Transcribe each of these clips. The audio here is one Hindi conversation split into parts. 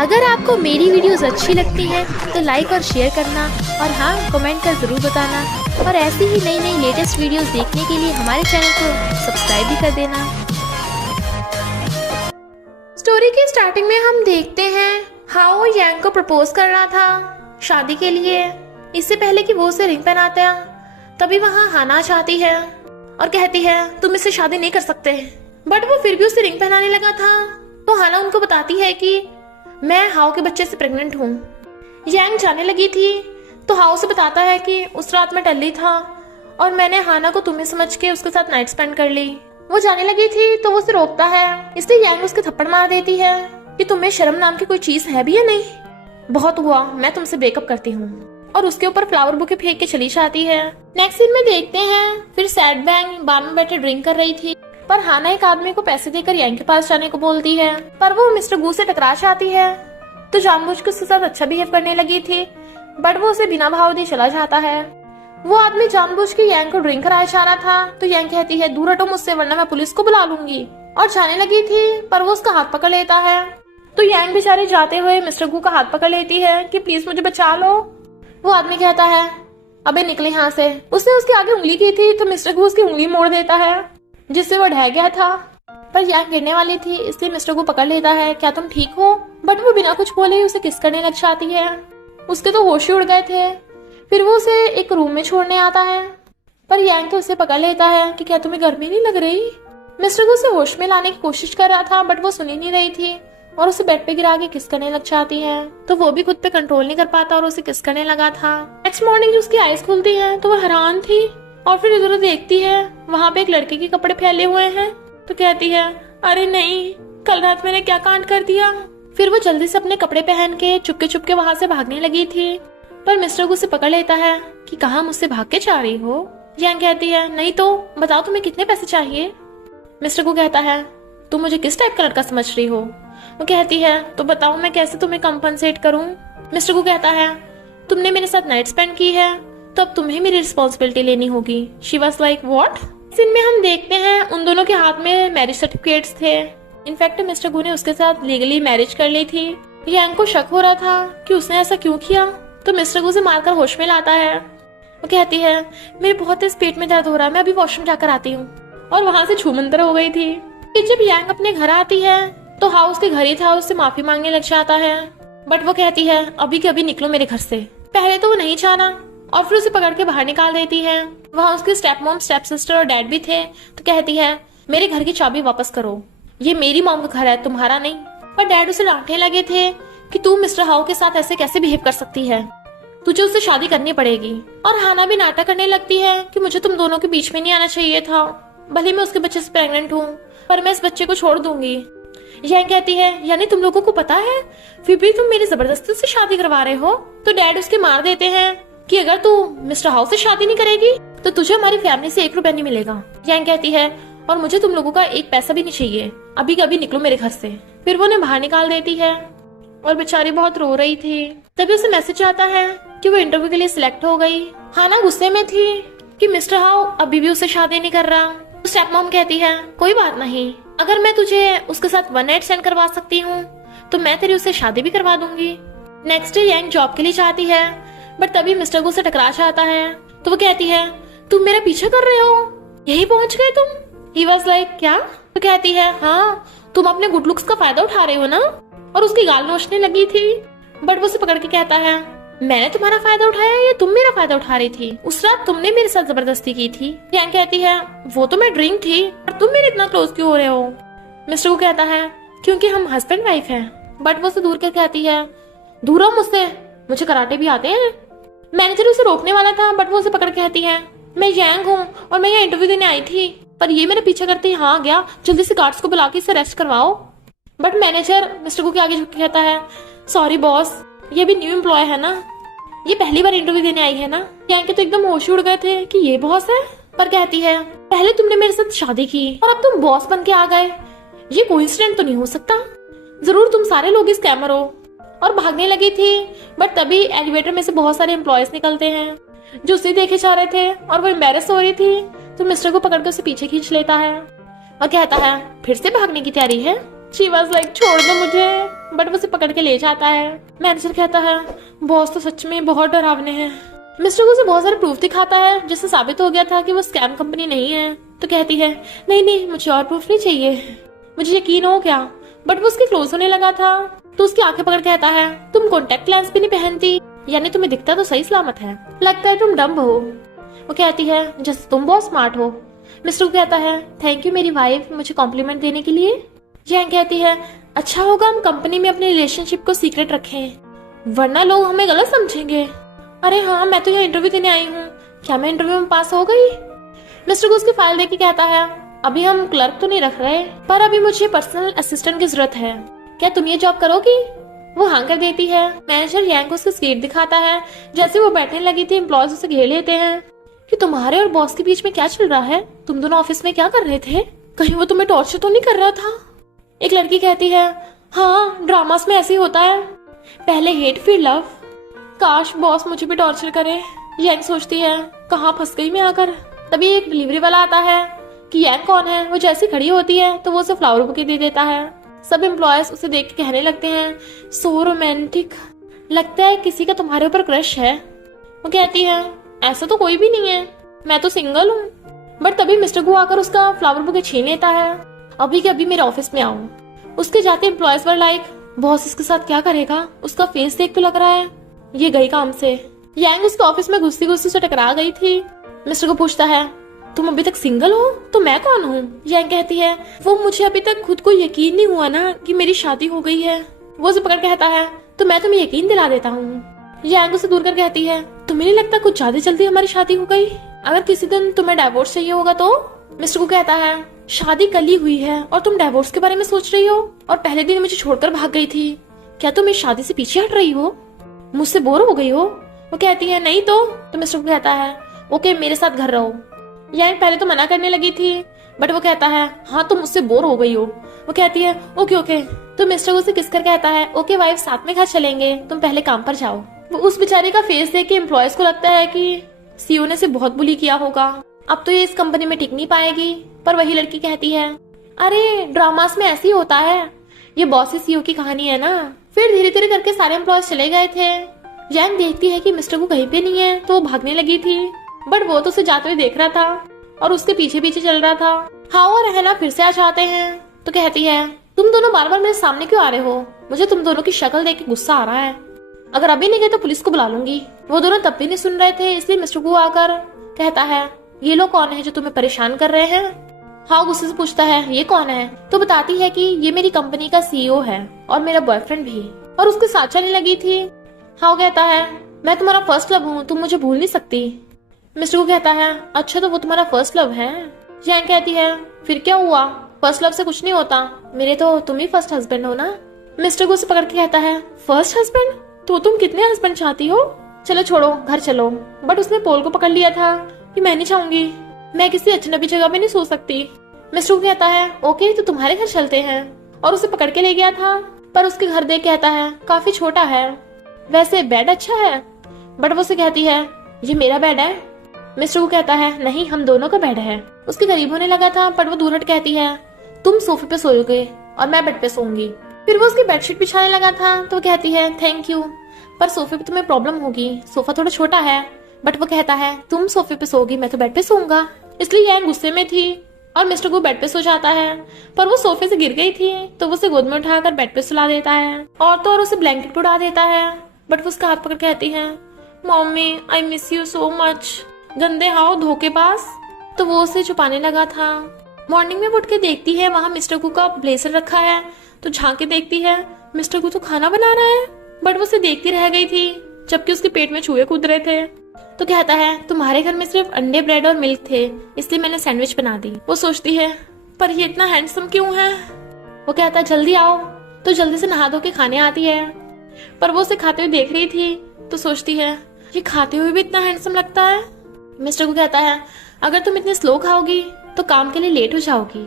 अगर आपको मेरी वीडियोस अच्छी लगती हैं तो लाइक और शेयर करना, और हाँ, कमेंट कर ज़रूर बताना। और ऐसी ही नई नई लेटेस्ट वीडियोस देखने के लिए हमारे चैनल को सब्सक्राइब भी कर देना। स्टोरी की स्टार्टिंग में हम देखते हैं हाओ यांग को प्रपोज कर रहा था शादी के लिए, इससे पहले कि वो उसे रिंग पहनाता है। तभी वहाँ हाना चाहती है और कहती है तुम इससे शादी नहीं कर सकते, बट वो फिर भी उसे रिंग पहनाने लगा था। तो हाना उनको बताती है कि मैं हाओ के बच्चे से प्रेग्नेंट हूँ। यांग जाने लगी थी तो हाओ से बताता है कि उस रात मैं टल्ली था और मैंने हाना को तुम्हें समझ के उसके साथ नाइट स्पेंड कर ली। वो जाने लगी थी तो वो उसे रोकता है, इसलिए यांग उसके थप्पड़ मार देती है कि तुम्हें शर्म नाम की कोई चीज है भी या नहीं, बहुत हुआ, मैं तुमसे ब्रेकअप करती हूँ। और उसके ऊपर फ्लावर बुके फेंक के चली जाती है। नेक्स्ट सीन में देखते हैं फिर सैड बैंग बार में बैठे ड्रिंक कर रही थी, पर हाना एक आदमी को पैसे देकर यांग के पास जाने को बोलती है, पर वो मिस्टर गू से टकरा जाती है। तो जानबूझ के उसके साथ अच्छा बिहेव करने लगी थी, बट वो उसे बिना भाव दिए चला जाता है। वो आदमी जानबूझ के यांग को ड्रिंक कराया जा रहा था, तो यांग कहती है दूर हटो मुझसे वरना मैं पुलिस को बुला लूंगी, और जाने लगी थी, पर वो उसका हाथ पकड़ लेता है। तो यांग बेचारी जाते हुए मिस्टर गू का हाथ पकड़ लेती है कि प्लीज मुझे बचा लो। वो आदमी कहता है अबे निकले यहाँ से। उसने उसके आगे उंगली की थी तो मिस्टर गू उसकी उंगली मोड़ देता है, जिससे वो ढह गया था। पर यांग गिरने वाली थी, इसलिए मिस्टर गू पकड़ लेता है, क्या तुम ठीक हो? बट वो बिना कुछ बोले उसे किस करने लग जाती है। उसके तो होश ही उड़ गए थे। फिर वो उसे एक रूम में छोड़ने आता है, पर यांग तो उसे पकड़ लेता है कि क्या तुम्हें गर्मी नहीं लग रही? मिस्टर गू उसे होश में लाने की कोशिश कर रहा था, बट वो सुन ही नहीं रही थी और उसे बेड पे गिरा के किस करने लग जाती है। तो वो भी खुद पे कंट्रोल नहीं कर पाता और उसे किस करने लगा था। नेक्स्ट मॉर्निंग उसकी आईज खुलती है तो वो हैरान थी और फिर इधर देखती है, वहाँ पे एक लड़के के कपड़े फैले हुए हैं। तो कहती है अरे नहीं, कल रात मैंने क्या कांड कर दिया। फिर वो जल्दी से अपने कपड़े पहन के चुपके वहाँ से भागने लगी थी, पर मिस्टर गू उसे पकड़ लेता है कि कहाँ मुझसे भाग के जा रही हो? यांग कहती है नहीं तो बताओ तुम्हें कितने पैसे चाहिए? मिस्टर गू कहता है तुम मुझे किस टाइप का लड़का समझ रही हो? वो कहती है तो बताओ मैं कैसे तुम्हें कंपनसेट करूं? मिस्टर गू कहता है तुमने मेरे साथ नाइट स्पेंड की है तो अब तुम्हें मेरी रिस्पॉन्सिबिलिटी लेनी होगी। She was like what? Scene में हम देखते हैं उन दोनों के हाथ में मैरिज सर्टिफिकेट्स थे। इनफैक्ट मिस्टर गू ने उसके साथ लीगली मैरिज कर ली थी। यांग को शक हो रहा था कि उसने ऐसा क्यों किया, तो मिस्टर गू से मारकर होश में लाता है। वो कहती है मेरे बहुत तेज पेट में दर्द हो रहा है, मैं अभी वॉशरूम जाकर आती हूँ, और वहां से छूमंतर हो गई थी। जब यांग अपने घर आती है तो हाउस के घर ही था, उससे माफी मांगने लग जाता है, बट वो कहती है अभी के अभी निकलो मेरे घर से। पहले तो वो नहीं चाहा और फिर उसे पकड़ के बाहर निकाल देती है। वहाँ उसके स्टेप मॉम, स्टेप सिस्टर और डैड भी थे। तो कहती है मेरे घर की चाबी वापस करो, ये मेरी मॉम का घर है, तुम्हारा नहीं। पर डैड उसे डांटने लगे थे कि तू मिस्टर हाउ के साथ ऐसे कैसे बिहेव कर सकती है, तुझे उससे शादी करनी पड़ेगी। और हाना भी नाटक करने लगती है कि मुझे तुम दोनों के बीच में नहीं आना चाहिए था, भले मैं उसके बच्चे से प्रेग्नेंट हूँ, पर मैं इस बच्चे को छोड़ दूंगी। यह कहती है यानी तुम लोगों को पता है फिर भी तुम मेरी जबरदस्ती से शादी करवा रहे हो? तो डैड उसके मार देते हैं कि अगर तू मिस्टर हाउस से शादी नहीं करेगी तो तुझे हमारी फैमिली से 1 रुपया नहीं मिलेगा। यह कहती है और मुझे तुम लोगों का 1 पैसा भी नहीं चाहिए, अभी कभी निकलो मेरे घर से। फिर वो उन्हें बाहर निकाल देती है और बेचारी बहुत रो रही थी। तभी उसे मैसेज आता है कि वो इंटरव्यू के लिए सिलेक्ट हो गई। हाना गुस्से में थी कि मिस्टर हाउ अभी भी उससे शादी नहीं कर रहा। स्टेप मॉम कहती है कोई बात नहीं, अगर मैं तुझे उसके साथ 1 नाइट स्टैंड करवा सकती हूँ तो मैं तेरी उससे शादी भी करवा दूंगी। नेक्स्ट डे यांग जॉब के लिए जाती है, बट तभी मिस्टर गू से टकरा जाता है। तो वो कहती है तुम मेरा पीछे कर रहे हो, यही पहुंच गए तुम? ही वाज लाइक क्या? तो कहती है हाँ तुम अपने गुड लुक्स का फायदा उठा रहे हो ना, और उसकी गाल नोचने लगी थी। बट वो उसे पकड़ के कहता है मैंने तुम्हारा फायदा उठाया या तुम मेरा फायदा उठा रही थी? उस रात तुमने मेरे साथ जबरदस्ती की थी। यांग कहती है वो तो मैं ड्रिंक थी, और तुम मेरे इतना क्लोज क्यों हो रहे हो? मिस्टर को कहता है क्योंकि हम हस्बैंड वाइफ हैं। बट वो उसे दूर कर कहती है दूर हो मुझसे, मुझे कराटे भी आते हैं। मैनेजर उसे रोकने वाला था, बट वो उसे पकड़ कहती है मैं यांग हूँ और मैं यहाँ इंटरव्यू देने आई थी, पर ये मेरे पीछे करते यहाँ आ गया, जल्दी से गार्ड्स को बुला के इसे अरेस्ट करवाओ। बट मैनेजर मिस्टर को के आगे झुक के कहता है सॉरी बॉस, ये भी न्यू एम्प्लॉय है ना, ये पहली बार इंटरव्यू देने आई है ना। यांग के तो एकदम होश उड़ गए थे कि ये बॉस है। पर कहती है पहले तुमने मेरे साथ शादी की और अब तुम बॉस बन के आ गए, ये कोइंसिडेंट तो नहीं हो सकता, जरूर तुम सारे लोग स्कैमर हो। और भागने लगी थी, बट तभी एलिवेटर में से बहुत सारे एम्प्लॉयज निकलते हैं जो उसे देखे जा रहे थे, और वो एम्बेरस हो रही थी। तो मिस्टर को पकड़ के उसे पीछे खींच लेता है और कहता है फिर से भागने की तैयारी है? शी वाज लाइक छोड़ दो मुझे। बट वो उसे पकड़ के ले जाता है। मैनेजर कहता है बॉस तो सच में बहुत डरावने हैं। मिस्टर को उसे बहुत सारे प्रूफ दिखाता है जिससे साबित हो गया था कि वो स्कैम कंपनी नहीं है। तो कहती है नहीं नहीं, मुझे और प्रूफ नहीं चाहिए, मुझे यकीन हो गया। बट वो उसके क्लोज होने लगा था तो उसकी आंखें पकड़ कहता है तुम कॉन्टेक्ट लेंस भी नहीं पहनती, यानी तुम्हें दिखता तो सही सलामत है, लगता है तुम डम्ब हो। वो कहती है जैसे तुम बहुत स्मार्ट हो। मिस्टर को कहता है थैंक यू मेरी वाइफ मुझे कॉम्प्लीमेंट देने के लिए। जैंग कहती है अच्छा होगा हम कंपनी में अपने रिलेशनशिप को सीक्रेट रखें, वरना लोग हमें गलत समझेंगे। अरे हाँ, मैं तो यहाँ इंटरव्यू देने आई हूँ, क्या मैं इंटरव्यू में पास हो गई? मिस्टर को उसकी फाइल देके कहता है अभी हम क्लर्क तो नहीं रख रहे, पर अभी मुझे पर्सनल असिस्टेंट की जरूरत है, क्या तुम ये जॉब करोगी? वो हाँ कर देती है। मैनेजर यांग को उसका स्केट दिखाता है। जैसे वो बैठने लगी थी एम्प्लॉयज उसे घेर लेते हैं कि तुम्हारे और बॉस के बीच में क्या चल रहा है, तुम दोनों ऑफिस में क्या कर रहे थे, कहीं वो तुम्हें टॉर्चर तो नहीं कर रहा था? एक लड़की कहती है हाँ, ड्रामास में ऐसे ही होता है, पहले हेट फिर लव, काश बॉस मुझे भी टॉर्चर करे। यांग सोचती है कहाँ फंस गई मैं आकर। तभी एक डिलीवरी वाला आता है कि यांग कौन है। वो जैसी खड़ी होती है तो वो उसे फ्लावर बुके दे देता है। सब एम्प्लॉयज उसे देख के कहने लगते हैं सो रोमांटिक, लगता है किसी का तुम्हारे ऊपर क्रश है। वो कहती है ऐसा तो कोई भी नहीं है, मैं तो सिंगल हूँ। बट तभी मिस्टर गु आकर उसका फ्लावर बुके छीन लेता है। अभी के अभी मेरे ऑफिस में आओ। उसके जाते एम्प्लॉयज वर लाइक बॉस इसके साथ क्या करेगा, उसका फेस देख तो लग रहा है ये गई काम से। यांग उसके ऑफिस में घुसती घुसती से टकरा गई थी। मिस्टर को पूछता है तुम अभी तक सिंगल हो तो मैं कौन हूँ? यांग कहती है वो मुझे अभी तक खुद को यकीन नहीं हुआ ना कि मेरी शादी हो गई है। वो उसे पकड़ कहता है तो मैं तुम्हें यकीन दिला देता हूँ। यांग उसे दूर कर कहती है तुम्हें नहीं लगता कुछ ज्यादा जल्दी हमारी शादी हो गई, अगर किसी दिन तुम्हें डाइवोर्स चाहिए होगा तो? मिस्टर को कहता है शादी कल ही हुई है और तुम डाइवोर्स के बारे में सोच रही हो, और पहले दिन मुझे छोड़कर भाग गई थी, क्या तुम इस शादी से पीछे हट रही हो, मुझसे बोर हो गई हो? वो कहती है नहीं तो मिस्टर को कहता है ओके मेरे साथ घर रहो। यांग पहले तो मना करने लगी थी बट वो कहता है हाँ तुम मुझसे बोर हो गई हो। वो कहती है ओके ओके। तो मिस्टर उसे किस कर कहता है ओके वाइफ साथ में घर चलेंगे, तुम पहले काम पर जाओ। वो उस बेचारे का फेस देख के एम्प्लॉयज को लगता है कि सीईओ ने इसे बहुत बुली किया होगा, अब तो ये इस कंपनी में टिक नहीं पाएगी। पर वही लड़की कहती है अरे ड्रामास में ऐसे ही होता है, ये बॉस सीईओ की कहानी है ना। फिर धीरे धीरे करके सारे एम्प्लॉयज चले गए थे। यांग देखती है कि मिस्टर को कहीं पे नहीं है तो वो भागने लगी थी, बट वो तो उसे जाते हुए देख रहा था और उसके पीछे पीछे चल रहा था। हाओ और रहना फिर से आ जाते हैं तो कहती है तुम दोनों बार बार मेरे सामने क्यों आ रहे हो, मुझे तुम दोनों की शक्ल देख के गुस्सा आ रहा है, अगर अभी नहीं गए तो पुलिस को बुला लूंगी। वो दोनों तब भी नहीं सुन रहे थे, इसलिए मिस्टर गु आकर कहता है ये लोग कौन है जो तुम्हें परेशान कर रहे हैं? हाओ गुस्से से पूछता है ये कौन है? तो बताती है कि ये मेरी कंपनी का सीईओ है और मेरा बॉयफ्रेंड भी, और उसके साथ चलने लगी थी। हाओ कहता है मैं तुम्हारा फर्स्ट लव हूँ, तुम मुझे भूल नहीं सकती। मिस्टर को कहता है अच्छा तो वो तुम्हारा फर्स्ट लव है? जैंग कहती है फिर क्या हुआ, फर्स्ट लव से कुछ नहीं होता, मेरे तो तुम ही फर्स्ट हस्बैंड हो ना। मिस्टर को उसे पकड़ के कहता है फर्स्ट हस्बैंड, तो तुम कितने हस्बैंड चाहती हो? चलो छोड़ो घर चलो। बट उसने पोल को पकड़ लिया था कि मैं नहीं चाहूंगी, मैं किसी अजनबी जगह पे नहीं सो सकती। मिस्टर को कहता है ओके तो तुम्हारे घर चलते हैं, और उसे पकड़ के ले गया था। पर उसके घर देख कहता है काफी छोटा है, वैसे बेड अच्छा है। बट वो उसे कहती है ये मेरा बेड है। मिस्टर को कहता है नहीं हम दोनों का बेड है। उसके करीब होने लगा था पर वो दूर हट कहती है तुम सोफे पे सोओगे और मैं बेड पे सोऊंगी। फिर वो उसकी बेडशीट बिछाने लगा था तो वो कहती है थैंक यू, पर सोफे पे तुम्हें प्रॉब्लम होगी, सोफा थोड़ा छोटा है। बट वो कहता है तुम सोफे पे सोओगी मैं तो बेड पे सोऊंगा। इसलिए यह गुस्से में थी और मिस्टर को बेड पे सो जाता है, पर वो सोफे से गिर गई थी तो वो उसे गोद में उठाकर बेड पे सुला देता है और तो और उसे ब्लैंकेट पे उड़ा देता है। बट वो उसका हाथ पकड़ कहती है mummy I miss you so much, गंदे हाओ धोखेबाज। तो वो उसे छुपाने लगा था। मॉर्निंग में उठ के देखती है वहाँ मिस्टर कू का ब्लेजर रखा है, तो झांक के देखती है मिस्टर कू तो खाना बना रहा है। बट वो उसे देखती रह गई थी जबकि उसके पेट में चूहे कूद रहे थे। तो कहता है तुम्हारे घर में सिर्फ अंडे ब्रेड और मिल्क थे इसलिए मैंने सैंडविच बना दी। वो सोचती है पर ये इतना हैंडसम क्यों है? वो कहता है जल्दी आओ, तो जल्दी से नहा धो के खाने आती है। पर वो उसे खाते हुए देख रही थी तो सोचती है ये खाते हुए भी इतना हैंडसम लगता है। मिस्टर को कहता है अगर तुम इतने स्लो खाओगी तो काम के लिए लेट हो जाओगी।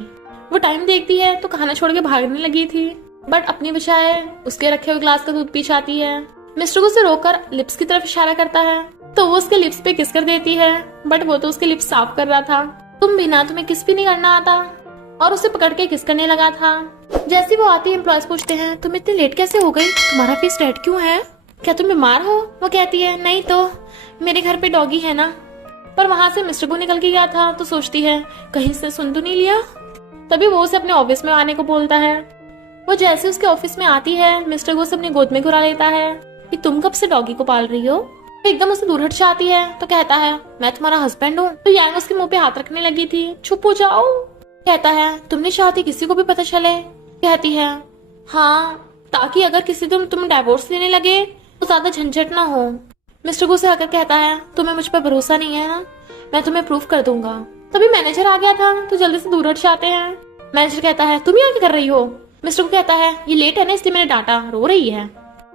वो टाइम देखती है तो खाना छोड़ के भागने लगी थी, बट अपनी बजाय उसके रखे हुए ग्लास का दूध पी जाती है। मिस्टर को उसे रोककर लिप्स की तरफ इशारा करता है तो वो उसके लिप्स पे किस कर देती है, बट वो तो उसके लिप्स साफ कर रहा था। तुम बिना तुम्हें किस भी नहीं करना आता, और उसे पकड़ के किस करने लगा था। जैसे वो आती है एम्प्लॉयज पूछते हैं तुम इतनी लेट कैसे हो गई, तुम्हारा फेस रेड क्यों है, क्या तुम बीमार हो। वो कहती है नहीं तो मेरे घर पे डॉगी है ना। पर वहां से मिस्टर गो निकल के गया था तो सोचती है कहीं से सुन तो नहीं लिया। तभी वो उसे अपने ऑफिस में आने को बोलता है। वो जैसे उसके ऑफिस में आती है मिस्टर गो उसे अपनी गोद में घुरा लेता है कि तुम कब से डॉगी को पाल रही हो। एकदम उसे दूर हट जाती है तो कहता है मैं तुम्हारा हस्बैंड हूँ। तो यांग उसके मुंह पे हाथ रखने लगी थी, चुप हो जाओ। कहता है तुमने चाहती किसी को भी पता चले। कहती है हाँ, ताकि अगर किसी दिन तुम डाइवोर्स लेने लगे तो ज्यादा झंझट ना हो। मिस्टर गो से आकर कहता है तुम्हें मुझ पर भरोसा नहीं है ना, मैं तुम्हें प्रूफ कर दूंगा। तभी मैनेजर आ गया था तो जल्दी से दूर हट जाते हैं। मैनेजर कहता है तुम यहाँ क्या कर रही हो। मिस्टर को कहता है ये लेट है ना इसलिए मैंने डांटा, रो रही है।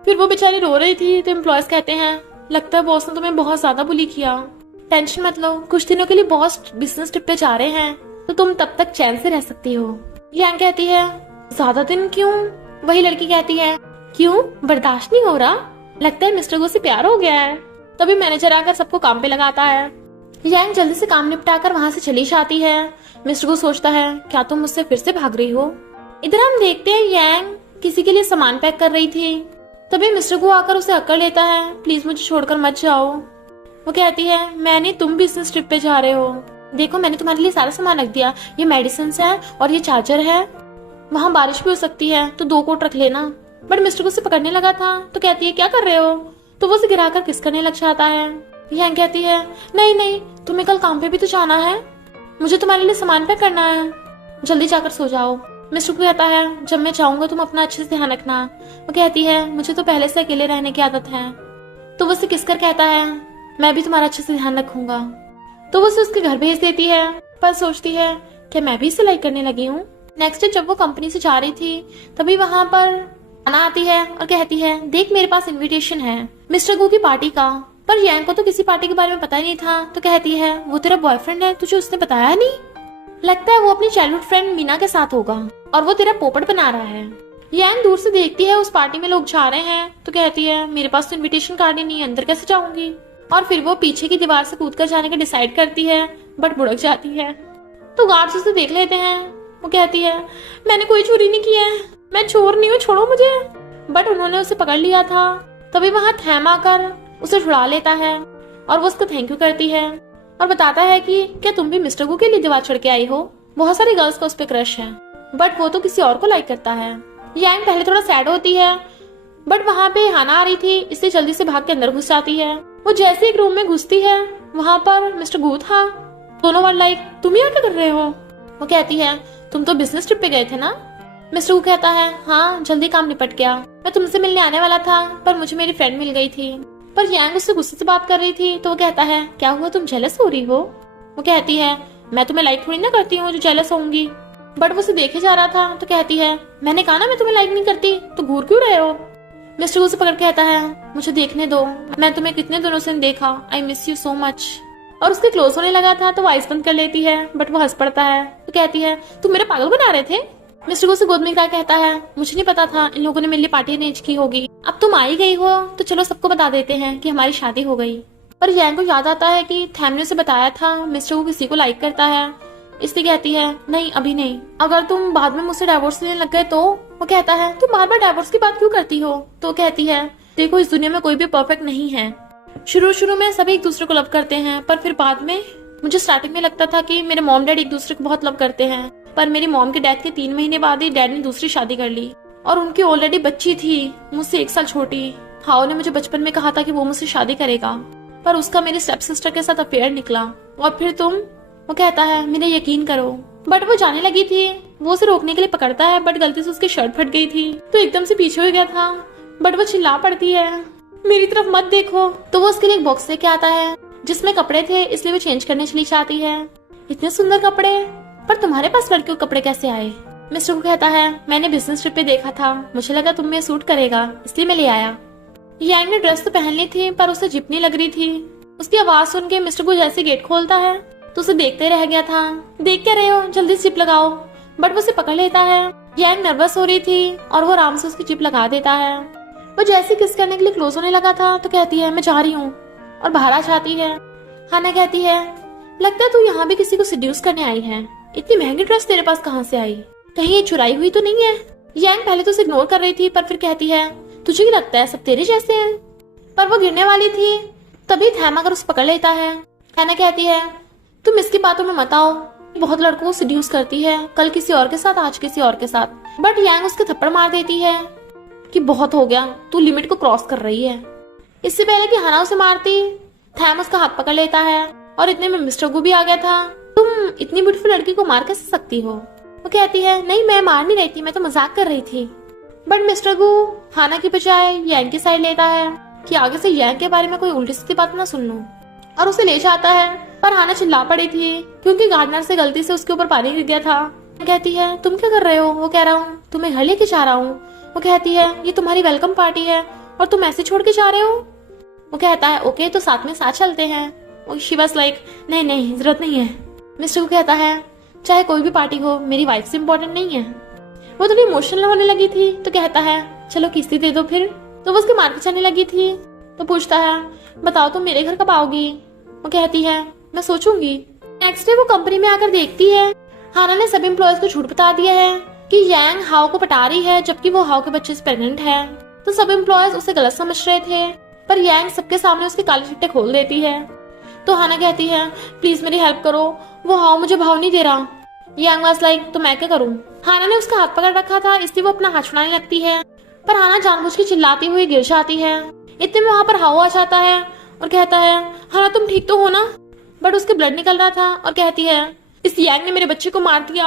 फिर वो बेचारी रो रही थी तो एम्प्लॉयज कहते हैं लगता है बॉस ने तुम्हें बहुत ज्यादा बुली किया। टेंशन मत लो, कुछ दिनों के लिए बॉस बिजनेस ट्रिप पे जा रहे हैं तो तुम तब तक चैन से रह सकती हो। यांग कहती है ज्यादा दिन क्यों। वही लड़की कहती है क्यों, बर्दाश्त नहीं हो रहा, लगता है मिस्टर गो से प्यार हो गया है। तभी मैनेजर आकर सबको काम पे लगाता है। यांग जल्दी से काम निपटाकर वहां से चली जाती है। मिस्टर गो सोचता है क्या तुम मुझसे फिर से भाग रही हो। इधर हम देखते हैं यांग किसी के लिए सामान पैक कर रही थी। तभी मिस्टर गो आकर उसे अक्कड़ लेता है, प्लीज मुझे छोड़कर मत जाओ। वो कहती है मैंने तुम बिजनेस ट्रिप पे जा रहे हो, देखो मैंने तुम्हारे लिए सारा सामान रख दिया, ये मेडिसिन है और ये चार्जर है, वहाँ बारिश भी हो सकती है तो 2 कोट रख लेना। बट मिस्टर को उसे पकड़ने लगा था तो कहती है क्या कर रहे हो। तो वो उसे गिराकर किस करने लग जाता है। यांग कहती है नहीं नहीं, तुम्हें कल काम पे भी तो जाना है, मुझे तुम्हारे लिए सामान पैक करना है, जल्दी जाकर सो जाओ। मिस्टर को कहता है जब मैं चाहूंगा तुम अपना अच्छे से ध्यान रखना। वो कहती है मुझे तो पहले से अकेले रहने की आदत है। तो वो उसे किस कर कहता है मैं भी तुम्हारा अच्छे से ध्यान रखूंगा। तो वो उसे उसके घर भेज देती है, पर सोचती है कि मैं भी सिलाई करने लगी हूँ। नेक्स्ट डे जब वो कंपनी से जा रही थी तभी वहां पर आना आती है और कहती है देख मेरे पास इनविटेशन है मिस्टर गो की पार्टी का। पर यांग को तो किसी पार्टी के बारे में पता ही नहीं था तो कहती है वो तेरा बॉयफ्रेंड है, तुझे उसने बताया नहीं, लगता है वो अपनी चाइल्डहुड फ्रेंड मीना के साथ होगा और वो तेरा पोपट बना रहा है। यांग दूर से देखती है उस पार्टी में लोग जा रहे हैं तो कहती है मेरे पास तो इनविटेशन कार्ड ही नहीं है, अंदर कैसे जाऊंगी। और फिर वो पीछे की दीवार से कूदकर जाने का डिसाइड करती है बट बुड़क जाती है। तो गार्ड्स उसे देख लेते हैं। वो कहती है मैंने कोई चोरी नहीं किया है, मैं चोर नहीं हूँ, छोड़ो मुझे। बट उन्होंने उसे पकड़ लिया था। तभी वहां थैम आकर उसे छुड़ा लेता है और वो उसको थैंक यू करती है और बताता है कि क्या तुम भी मिस्टर गो के लिए दीवार चढ़ के आई हो। बहुत सारी गर्ल्स का उस पर क्रश है बट वो तो किसी और को लाइक करता है। यांग पहले थोड़ा सैड होती है बट वहां पे हाना आ रही थी इसलिए जल्दी से भाग के अंदर घुस जाती है। वो जैसे एक रूम में घुसती है वहां पर मिस्टर गो था। दोनों वर लाइक तुम यहाँ क्या कर रहे हो। वो कहती है तुम तो बिजनेस ट्रिप पे गए थे ना। मिस्टर गो कहता है हाँ जल्दी काम निपट गया, मैं तुमसे मिलने आने वाला था पर मुझे मेरी फ्रेंड मिल गई थी। पर यांग उससे गुस्से से बात कर रही थी तो वो कहता है क्या हुआ, तुम जेलस हो रही हो। वो कहती है मैं तुम्हें लाइक थोड़ी ना करती हूँ जो जेलस होंगी। बट वो उसे देखे जा रहा था तो कहती है मैंने कहा ना मैं तुम्हें लाइक नहीं करती, तो घूर क्यों रहे हो। मिस्टर उसे पकड़ कहता है मुझे देखने दो, मैं तुम्हें कितने दिनों से देखा, I miss you so much. और उसके क्लोज होने लगा था तो वो आइस बंद कर लेती है बट वो हंस पड़ता है तो कहती है तुम मेरे पागल बना रहे थे। मिस्टर को उसे गोद में कहता है मुझे नहीं पता था इन लोगों ने मेरे लिए पार्टी अरेंज की होगी, अब तुम आई गई हो तो चलो सबको बता देते हैं कि हमारी शादी हो गई। पर यांग को याद आता है कि थैम ने उसे बताया था मिस्टर को किसी को लाइक करता है, इसलिए कहती है नहीं अभी नहीं, अगर तुम बाद में मुझसे डाइवोर्स लेने लग गए तो। वो कहता है तुम बार बार डाइवोर्स की बात क्यों करती हो। तो कहती है देखो इस दुनिया में कोई भी परफेक्ट नहीं है, शुरू में सभी एक दूसरे को लव करते हैं पर फिर बाद में, मुझे स्टार्टिंग में लगता था कि मेरे मॉम डैड एक दूसरे को बहुत लव करते हैं पर मेरी मॉम के डेथ के 3 महीने बाद ही डैड ने दूसरी शादी कर ली और उनकी ऑलरेडी बच्ची थी मुझसे 1 साल छोटी। हाओ ने मुझे बचपन में कहा था कि वो मुझसे शादी करेगा पर उसका मेरी स्टेप सिस्टर के साथ अफेयर निकला और फिर तुम। वो कहता है मेरे यकीन करो। बट वो जाने लगी थी, वो उसे रोकने के लिए पकड़ता है बट गलती से उसकी शर्ट फट गई थी तो एकदम से पीछे हो गया था। बट वो चिल्ला पड़ती है मेरी तरफ मत देखो। तो वो उसके लिए एक बॉक्स लेके आता है जिसमें कपड़े थे इसलिए वो चेंज करने चली जाती है। इतने सुंदर कपड़े, पर तुम्हारे पास लड़कियों के कपड़े कैसे आए। मिस्टर को कहता है मैंने बिजनेस ट्रिप पे देखा था, मुझे लगा तुम में सूट करेगा इसलिए मैं ले आया। यांग ने ड्रेस तो पहन ली थी पर उसे जिप नहीं लग रही थी। उसकी आवाज सुन के मिस्टर को जैसे गेट खोलता है तो उसे देखते रह गया था। देख क्या रहे हो, जल्दी से जिप लगाओ। बट वो उसे पकड़ लेता है। यांग नर्वस हो रही थी और वो आराम से उसकी जिप लगा देता है। वो जैसे किस करने के लिए क्लोज होने लगा था तो कहती है मैं जा रही हूँ और बाहर आ जाती है। हाना कहती है लगता है तू यहाँ भी किसी को सिड्यूस करने आई है, इतनी महंगी ड्रेस तेरे पास कहाँ से आई? कहीं ये चुराई हुई तो नहीं है? यांग पहले तो उसे इग्नोर कर रही थी, पर फिर कहती है तुझे क्या लगता है सब तेरे जैसे हैं? पर वो गिरने वाली थी, तभी थैम आकर उसे पकड़ लेता है। हैना कहती है तुम इसकी बातों में मत आओ, बहुत लड़कों को सीड्यूस करती है, कल किसी और के साथ, आज किसी और के साथ। बट यांग उसके थप्पड़ मार देती है कि बहुत हो गया, तू लिमिट को क्रॉस कर रही है। इससे पहले कि हाना उसे मारती, थैम उसका हाथ पकड़ लेता है और इतने में मिस्टर गू भी आ गया था। तुम इतनी ब्यूटीफुल लड़की को मार कैसे सकती हो? वो कहती है नहीं, मैं मार नहीं रही थी, मैं तो मजाक कर रही थी। बट मिस्टर गू हाना की बजाय यांग की साइड लेता है कि आगे से यांग के बारे में कोई उल्टी सीधी बात ना सुन लूं, और उसे ले जाता है। पर हाना चिल्ला पड़ी थी क्योंकि गार्डनर से गलती से उसके ऊपर पानी गिर गया था। कहती है तुम क्या कर रहे हो? वो कह रहा हूँ तुम्हें घर लेके जा रहा हूँ। वो कहती है ये तुम्हारी वेलकम पार्टी है और तुम ऐसे छोड़ के जा रहे हो? वो कहता है ओके, तो साथ में साथ चलते हैं। शी वाज लाइक नहीं नहीं, जरूरत नहीं है। मिस्टर को कहता है चाहे कोई भी पार्टी हो, मेरी वाइफ से इम्पोर्टेंट नहीं है। वो थोड़ी इमोशनल होने लगी थी तो कहता है चलो किस्ती दे दो फिर। तो वो उसके मार्केट जाने लगी थी तो पूछता है बताओ तुम मेरे घर कब आओगी? वो कहती है मैं सोचूंगी। नेक्स्ट डे वो कंपनी में आकर देखती है हाना ने सभी एम्प्लॉयज को झूठ बता दिया है कि यांग हाओ को पटा रही है, जबकि वो हाओ के बच्चे से प्रेग्नेंट है। तो सब एम्प्लॉयज उसे गलत समझ रहे थे, पर यांग सबके सामने उसके काले चिट्टे खोल देती है। तो हाना कहती है प्लीज मेरी हेल्प करो, वो हाओ मुझे भाव नहीं दे रहा। यांग वाज लाइक तो मैं क्या करूं? हाना ने उसका हाथ पकड़ रखा था, इसलिए वो अपना हाथ छुड़ाने लगती है, पर हाना जानबूझ के चिल्लाती हुई गिर जाती है। इतने में वहां पर हाओ आ जाता है और कहता है हाना तुम ठीक तो हो ना? बट उसके ब्लड निकल रहा था और कहती है इस यांग ने मेरे बच्चे को मार दिया।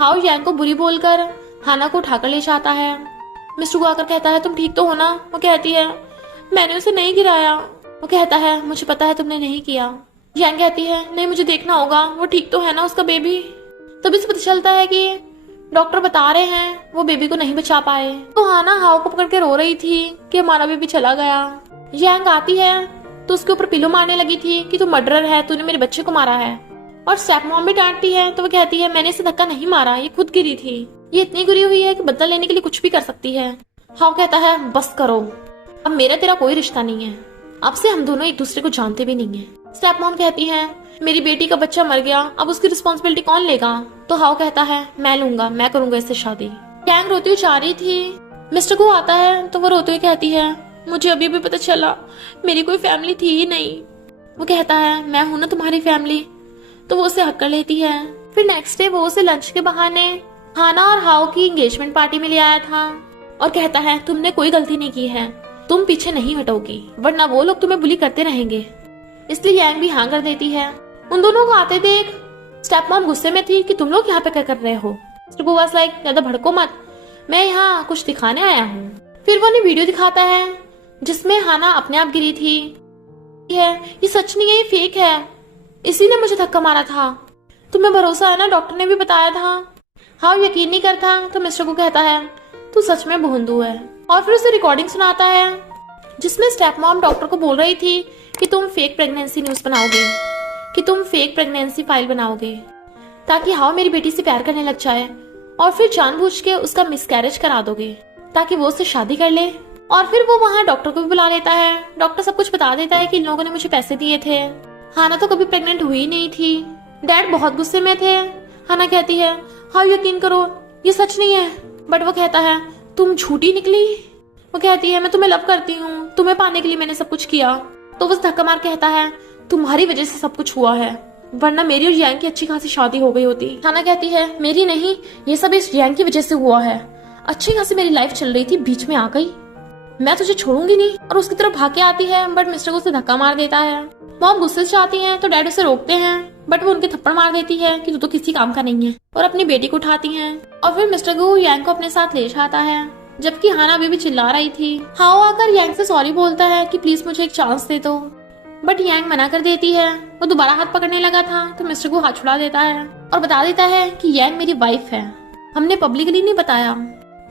हाओ यांग को बुरी बोलकर हाना को उठाकर ले जाता है। मिस्टर को आकर कहता है तुम ठीक तो हो ना? वो कहती है मैंने उसे नहीं गिराया। वो कहता है मुझे पता है तुमने नहीं किया। यांग कहती है नहीं, मुझे देखना होगा वो ठीक तो है ना, उसका बेबी। तभी से पता चलता है कि डॉक्टर बता रहे हैं वो बेबी को नहीं बचा पाए। तो हाना हाओ को पकड़ के रो रही थी कि हमारा बेबी चला गया। यांग आती है तो उसके ऊपर पिलो मारने लगी थी कि तू मर्डरर है, तूने मेरे बच्चे को मारा है। और स्टेप मॉम भी डांटती है तो वो कहती है मैंने इसे धक्का नहीं मारा, ये खुद गिरी थी, ये इतनी गिरी हुई है कि बदला लेने के लिए कुछ भी कर सकती है। हाओ कहता है बस करो, अब मेरा तेरा कोई रिश्ता नहीं है, अब से हम दोनों एक दूसरे को जानते भी नहीं है। स्टेप मॉम कहती है मेरी बेटी का बच्चा मर गया, अब उसकी रिस्पॉन्सिबिलिटी कौन लेगा? तो हाओ कहता है मैं लूंगा, मैं करूंगा इससे शादी। यांग रोती हुई जा रही थी, मिस्टर को आता है तो वो रोते हुए कहती है मुझे अभी भी पता चला मेरी कोई फैमिली थी ही नहीं। वो कहता है मैं हूं ना तुम्हारी फैमिली। तो वो उसे हक कर लेती है। फिर नेक्स्ट डे वो उसे लंच के बहाने हाना और हाओ की एंगेजमेंट पार्टी में ले आया था और कहता है तुमने कोई गलती नहीं की है, तुम पीछे नहीं हटोगी वरना वो लोग तुम्हें बुली करते रहेंगे। इसलिए यांग भी हाँ कर देती है। उन दोनों को आते देख स्टेप मॉम गुस्से में थी कि तुम लोग यहाँ पे क्या कर रहे हो? मिस्टर गू वाज लाइक ज्यादा भड़को मत, मैं यहाँ कुछ दिखाने आया हूँ। फिर वो उन्हें वीडियो दिखाता है जिसमें हाना अपने आप गिरी थी। ये सच नहीं है, ये फेक है, इसी ने मुझे धक्का मारा था, तुम्हें भरोसा है ना, डॉक्टर ने भी बताया था। हाँ यकीन नहीं करता तो मिस्टर को कहता है तू सच में भोंदू है। और फिर उसे रिकॉर्डिंग सुनाता है जिसमें स्टेप मॉम डॉक्टर को बोल रही थी कि तुम फेक प्रेगनेंसी न्यूज बनाओगे, कि तुम फेक प्रेगनेंसी फाइल बनाओगे ताकि हाओ मेरी बेटी से प्यार करने लग जाए और फिर जानबूझ के उसका मिसकैरेज करा दोगे ताकि वो उससे शादी कर ले। और फिर वो वहाँ डॉक्टर को भी बुला लेता है। डॉक्टर सब कुछ बता देता है कि इन लोगों ने मुझे पैसे दिए थे, हाना तो कभी प्रेग्नेंट हुई नहीं थी। डैड बहुत गुस्से में थे। हाना कहती है हाँ यकीन करो ये सच नहीं है। बट वो कहता है तुम झूठी निकली। वो कहती है मैं तुम्हें लव करती हूँ, तुम्हें पाने के लिए मैंने सब कुछ किया। तो वो धक्का मार कहता है तुम्हारी वजह से सब कुछ हुआ है, वरना मेरी और यांग की अच्छी खासी शादी हो गई होती। हाना कहती है मेरी नहीं, ये सब इस यांग की वजह से हुआ है, अच्छी खासी मेरी लाइफ चल रही थी, बीच में आ गई, मैं तुझे छोड़ूंगी नहीं। और उसकी तरफ भाग के आती है बट मिस्टर को उसे धक्का मार देता है। मॉम गुस्से से आती है तो डैड उसे रोकते हैं बट वो उनके थप्पड़ मार देती है कि तू तो किसी काम का नहीं है, और अपनी बेटी को उठाती है। और फिर मिस्टर गू यांग को अपने साथ ले जाता है जबकि हाना अभी भी चिल्ला रही थी। हाओ आकर यांग से सॉरी बोलता है कि प्लीज मुझे एक चांस दे दो, बट यांग मना कर देती है। वो दोबारा हाथ पकड़ने लगा था तो मिस्टर गू हाथ छुड़ा देता है और बता देता है कि यांग मेरी वाइफ है, हमने पब्लिकली नहीं बताया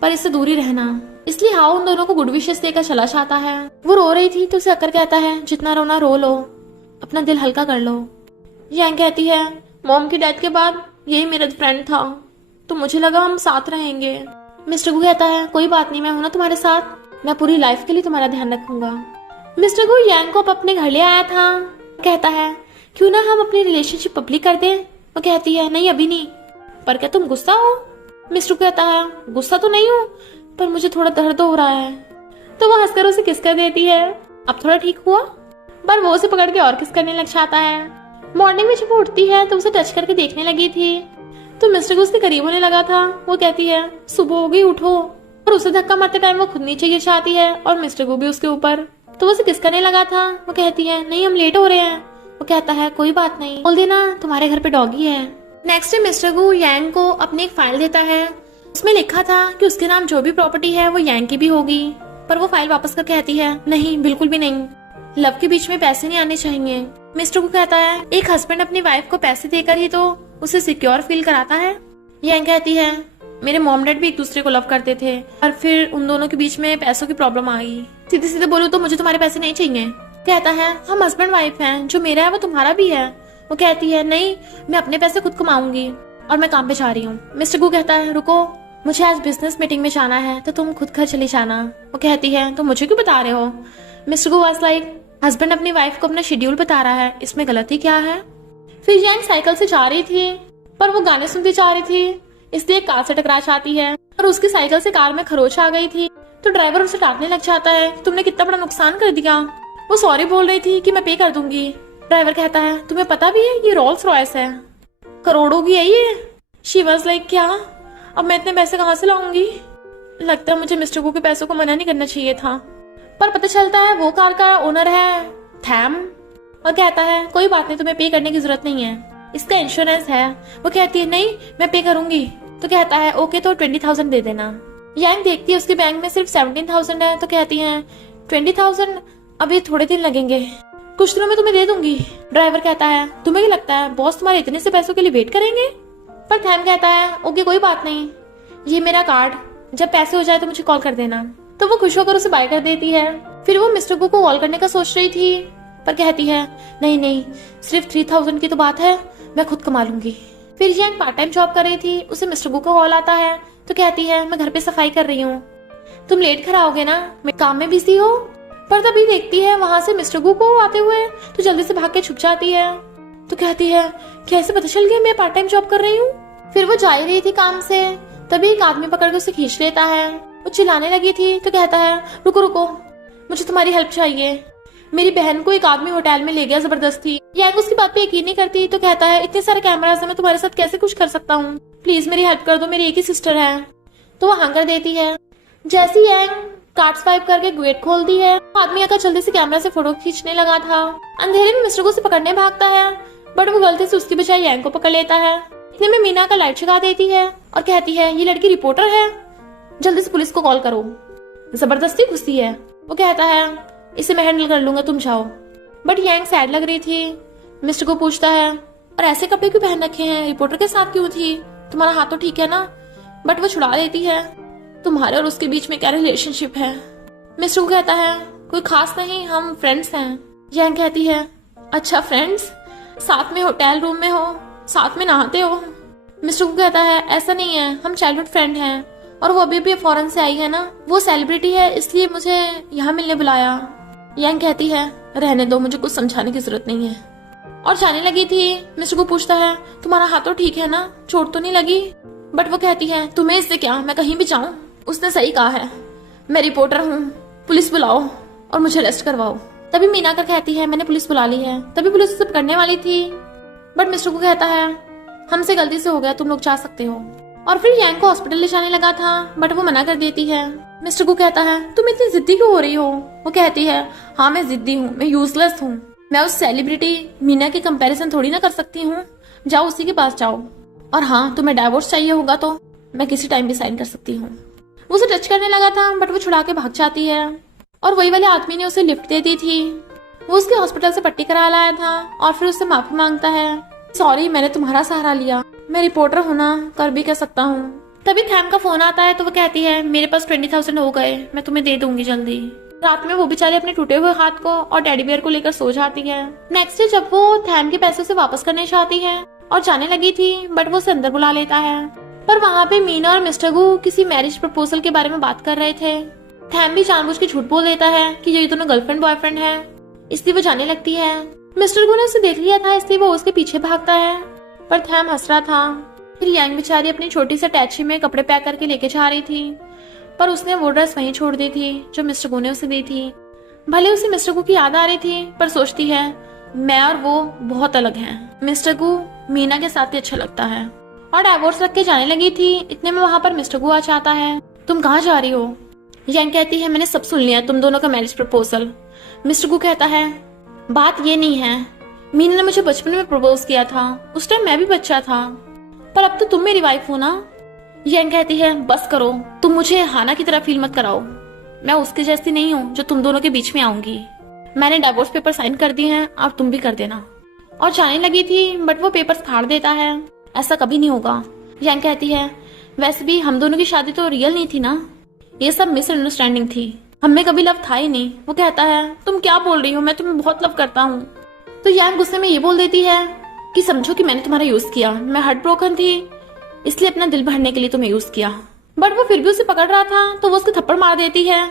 पर इससे दूरी रहना। इसलिए हाओ उन दोनों को गुड विशेस देकर चला जाता है। वो रो रही थी तो उसे अक्कर कहता है जितना रोना रो लो, अपना दिल हल्का कर लो। यांग कहती है मॉम की डेथ के बाद यही मेरा फ्रेंड था तो मुझे लगा हम साथ रहेंगे। मिस्टर गू कहता है कोई बात नहीं, मैं हूं ना तुम्हारे साथ, मैं पूरी लाइफ के लिए तुम्हारा ध्यान रखूंगा। मिस्टर गू यांग को अपने घर ले आया था। कहता है क्यों ना हम अपनी रिलेशनशिप पब्लिक कर दें। वो कहती है नहीं अभी नहीं, पर क्या तुम गुस्सा हो? मिस्टर कहता है गुस्सा तो नहीं हूँ, पर मुझे थोड़ा दर्द हो रहा है। तो वो हंसकर उसे किस कर देती है। अब थोड़ा ठीक हुआ? पर वो उसे पकड़ के और किस करने लग जाता है। मॉर्निंग में जब वो उठती है तो उसे टच करके देखने लगी थी, तो मिस्टर को उसके करीब होने लगा था। वो कहती है सुबह हो गई, उठो। और उसे धक्का मारते टाइम वो खुद नीचे गिर जाती है और मिस्टर को भी उसके ऊपर। तो वो उसे किस करने लगा था। वो कहती है नहीं, हम लेट हो रहे हैं। वो कहता है कोई बात नहीं, बोल देना तुम्हारे घर पे डॉगी है। नेक्स्ट डे मिस्टर गु यांग को अपनी एक फाइल देता है। उसमें लिखा था कि उसके नाम जो भी प्रॉपर्टी है वो यांग की भी होगी। पर वो फाइल वापस कर कहती है नहीं, बिल्कुल भी नहीं, लव के बीच में पैसे नहीं आने चाहिए। मिस्टर को कहता है एक हस्बैंड अपनी वाइफ को पैसे देकर ही तो उसे सिक्योर फील कराता है। यांग कहती है मेरे मॉम डैड भी एक दूसरे को लव करते थे, और फिर उन दोनों के बीच में पैसों की प्रॉब्लम आ गई। सीधे सीधे बोलूं तो मुझे तुम्हारे पैसे नहीं चाहिए। कहता है हम हस्बैंड वाइफ हैं, जो मेरा है वो तुम्हारा भी है। वो कहती है नहीं, मैं अपने पैसे खुद कमाऊंगी और मैं काम पे जा रही हूँ। मिस्टर गु कहता है रुको, मुझे आज बिजनेस मीटिंग में जाना है, तो तुम खुद घर चली जाना। वो कहती है तो मुझे क्यों बता रहे हो? मिस्टर गु वाज लाइक हस्बैंड अपनी वाइफ को अपना शेड्यूल बता रहा है, इसमें गलती क्या है? फिर यांग साइकिल से जा रही थी, पर वो गाने सुनती जा रही थी, इसलिए कार से टकरा जाती है और उसकी साइकिल से कार में खरोच आ गई थी। तो ड्राइवर उसे डांटने लग जाता है तुमने कितना बड़ा नुकसान कर दिया। वो सॉरी बोल रही थी कि मैं पे कर दूंगी। ड्राइवर कहता है तुम्हें पता भी है ये रोल्स रॉयस है, करोड़ों की है ये। शी वाज लाइक क्या, अब मैं इतने पैसे कहाँ से लाऊंगी? लगता है मुझे मिस्टर गु के पैसों को मना नहीं करना चाहिए था। पर पता चलता है वो कार का ओनर है थैम, और कहता है कोई बात नहीं, तुम्हें पे करने की जरूरत नहीं है, इसका इंश्योरेंस है। वो कहती है नहीं, मैं पे करूंगी। तो कहता है ओके, तो 20,000 दे देना। यांग देखती है उसके बैंक में सिर्फ 17,000 है, तो कहती है 20,000 अभी थोड़े दिन लगेंगे, कुछ दिनों में तुम्हें दे दूंगी। ड्राइवर कहता है तुम्हें क्या लगता है बॉस तुम्हारे इतने से पैसों के लिए वेट करेंगे? पर थैम कहता है ओके कोई बात नहीं, ये मेरा कार्ड, जब पैसे हो जाए तो मुझे कॉल कर देना। तो वो खुश होकर उसे बाय कर देती है। फिर वो मिस्टर गु को कॉल करने का सोच रही थी, पर कहती है नहीं नहीं, सिर्फ 3,000 की तो बात है, मैं खुद कमा लूंगी। फिर यांग पार्ट टाइम जॉब कर रही थी, उसे मिस्टर गु का कॉल आता है, तो कहती है मैं घर पे सफाई कर रही हूँ, तुम लेट घर आओगे ना, मैं काम में बिजी हो। पर तभी देखती है वहां से मिस्टर गु को आते हुए, तो जल्दी से भाग के छुप जाती है। तो कहती है कैसे पता चल गया मैं पार्ट टाइम जॉब कर रही हूँ? फिर वो जा ही रही थी काम से, तभी एक आदमी पकड़ के उसे खींच लेता है। वो चिल्लाने लगी थी, तो कहता है रुको रुको, मुझे तुम्हारी हेल्प चाहिए, मेरी बहन को एक आदमी होटल में ले गया जबरदस्ती। यांग उसकी बात पे यकीन नहीं करती, तो कहता है इतने सारे कैमरास है, मैं तुम्हारे साथ कैसे कुछ कर सकता हूँ, प्लीज मेरी हेल्प कर दो, मेरी एक ही सिस्टर है। तो वो हाँ कर देती है। जैसे यांग कार्ड स्वाइप करके गेट खोलती है, आदमी आकर जल्दी से कैमरा से फोटो खींचने लगा था। अंधेरे में मिस्टर को उसे पकड़ने भागता है, बट वो गलती से उसकी बजाय यांग को पकड़ लेता है। इतने में मीना का लाइट जगा देती है और कहती है ये लड़की रिपोर्टर है, जल्दी से पुलिस को कॉल करो। जबरदस्ती घुसती है। वो कहता है इसे मैं हैंडल कर लूंगा, तुम जाओ। बट यांग सैड लग रही थी। मिस्टर को पूछता है और ऐसे कपड़े क्यों पहन रखे हैं, रिपोर्टर के साथ क्यों थी, तुम्हारा हाथ तो ठीक है ना? बट वो छुड़ा देती है तुम्हारे और उसके बीच में क्या रिलेशनशिप है? मिस्टर को कहता है कोई खास नहीं, हम फ्रेंड्स हैं। यांग कहती है अच्छा फ्रेंड्स, साथ में होटल रूम में हो, साथ में नहाते हो? मिस्टर को कहता है ऐसा नहीं है, हम चाइल्डहुड फ्रेंड हैं, और वो अभी भी फॉरेन से आई है ना, वो सेलिब्रिटी है इसलिए मुझे यहाँ मिलने बुलाया। यांग कहती है रहने दो, मुझे कुछ समझाने की जरूरत नहीं है, और जाने लगी थी। मिस्टर को पूछता है तुम्हारा हाथ तो ठीक है ना, चोट तो नहीं लगी? बट वो कहती है तुम्हें इससे क्या, मैं कहीं भी जाऊं, उसने सही कहा है, मैं रिपोर्टर हूँ, पुलिस बुलाओ और मुझे अरेस्ट करवाओ। तभी मीना कर कहती है मैंने पुलिस बुला ली है। तभी पुलिस उसे पकड़ने वाली थी, बट मिस्टर को कहता है हमसे गलती से हो गया, तुम लोग जा सकते हो। और फिर यांग को हॉस्पिटल ले जाने लगा था, बट वो मना कर देती है। मिस्टर को कहता है तुम इतनी जिद्दी क्यों हो रही हो? वो कहती है हाँ मैं जिद्दी हूँ, मैं यूजलेस हूँ, मैं उस सेलिब्रिटी मीना की कंपैरिजन थोड़ी ना कर सकती हूँ, जाओ उसी के पास जाओ, और हाँ तुम्हें डाइवोर्स चाहिए होगा तो मैं किसी टाइम भी साइन कर सकती हूँ। वो उसे टच करने लगा था, बट वो छुड़ा के भाग जाती है, और वही वाले आदमी ने उसे लिफ्ट दे दी थी। वो उसके हॉस्पिटल से पट्टी करा लाया था और फिर उससे माफी मांगता है, सॉरी मैंने तुम्हारा सहारा लिया, मैं रिपोर्टर हूँ ना, कर भी कह सकता हूँ। तभी थैम का फोन आता है, तो वो कहती है मेरे पास 20,000 हो गए, मैं तुम्हें दे दूंगी जल्दी। रात में वो बेचारी अपने टूटे हुए हाथ को और टेडी बियर को लेकर सो जाती है। नेक्स्ट डे जब वो थैम के पैसे से वापस करने चाहती है और जाने लगी थी, बट वो उसे अंदर बुला लेता है। पर वहाँ पे मीना और मिस्टर गु किसी मैरिज प्रपोजल के बारे में बात कर रहे थे। थैम भी जानबूझ के झूठ बोल देता है कि ये दोनों गर्लफ्रेंड बॉयफ्रेंड है, इसलिए वो जाने लगती है। मिस्टर गु ने उसे देख लिया था, इसलिए वो उसके पीछे भागता है, पर थैम हंस रहा था। फिर यांग बेचारी अपनी छोटी सी अटैची में कपड़े पैक करके लेके जा रही थी, पर उसने वो ड्रेस वहीं छोड़ दी थी जो मिस्टर गू ने उसे दी थी। भले उसे मिस्टर गू की याद आ रही थी, पर सोचती है मैं और वो बहुत अलग हैं। मिस्टर गू मीना के साथ ही अच्छा लगता है। और डाइवोर्स रख के जाने लगी थी, इतने में वहां पर मिस्टर गू आ जाता है। तुम कहाँ जा रही हो? यांग कहती है मैंने सब सुन लिया, तुम दोनों का मैरिज प्रपोजल। मिस्टर गू कहता है बात ये नहीं है, मीना ने मुझे बचपन में प्रपोज किया था, उस टाइम मैं भी बच्चा था, पर अब तो तुम मेरी वाइफ हो ना। यांग कहती है बस करो, तुम मुझे हाना की तरह फील मत कराओ, मैं उसके जैसी नहीं हूँ जो तुम दोनों के बीच में आऊंगी। मैंने डाइवोर्स पेपर साइन कर दिए हैं, अब तुम भी कर देना। और जाने लगी थी, बट वो पेपर्स फाड़ देता है, ऐसा कभी नहीं होगा। यांग कहती है वैसे भी हम दोनों की शादी तो रियल नहीं थी ना, ये सब मिसअंडरस्टैंडिंग थी, हमें कभी लव था ही नहीं। वो कहता है तुम क्या बोल रही हो, मैं तुम्हें बहुत लव करता हूँ। तो यांग गुस्से में ये बोल देती है कि समझो कि मैंने तुम्हारा यूज किया, मैं हार्ट ब्रोकन थी इसलिए अपना दिल भरने के लिए तुम्हें यूज किया। बट वो फिर भी उसे पकड़ रहा था, तो वो उसको थप्पड़ मार देती है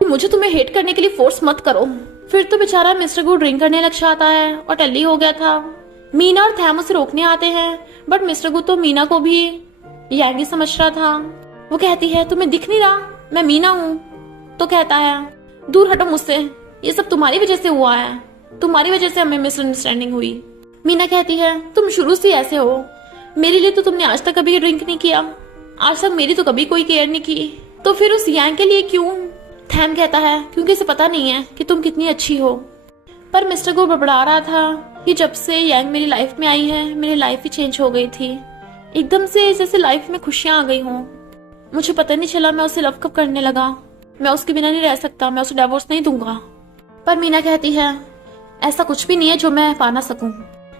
कि मुझे तुम्हें हेट करने के लिए फोर्स मत करो। फिर तो बेचारा मिस्टर गू ड्रिंक करने लग जाता है और टल्ली हो गया था। मीना और थैम उसे रोकने आते हैं, बट मिस्टर गू तो मीना को भी यांग ही समझ रहा था। वो कहती है तुम्हें दिख नहीं रहा मैं मीना हूँ। तो कहता है दूर हटो मुझसे, ये सब तुम्हारी वजह से हुआ है, तुम्हारी वजह से हमें मिसअंडरस्टैंडिंग हुई। मीना कहती है तुम शुरू से ऐसे हो, मेरे लिए तो तुमने आज तक कभी ड्रिंक नहीं किया, आज तक मेरी तो कभी कोई केयर नहीं की, तो फिर उस यांग के लिए क्यों? थैम कहता है क्योंकि इसे पता नहीं है कि तुम कितनी अच्छी हो। पर मिस्टर गू बड़बड़ा रहा था कि जब से यांग मेरी लाइफ में आई है मेरी लाइफ ही चेंज हो गई थी, एकदम से जैसे लाइफ में खुशियां आ गई हों। मुझे पता नहीं चला मैं उसे लव कब करने लगा, मैं उसके बिना नहीं रह सकता, मैं उसे डिवोर्स नहीं दूंगा। पर मीना कहती है ऐसा कुछ भी नहीं है जो मैं पा ना सकूं।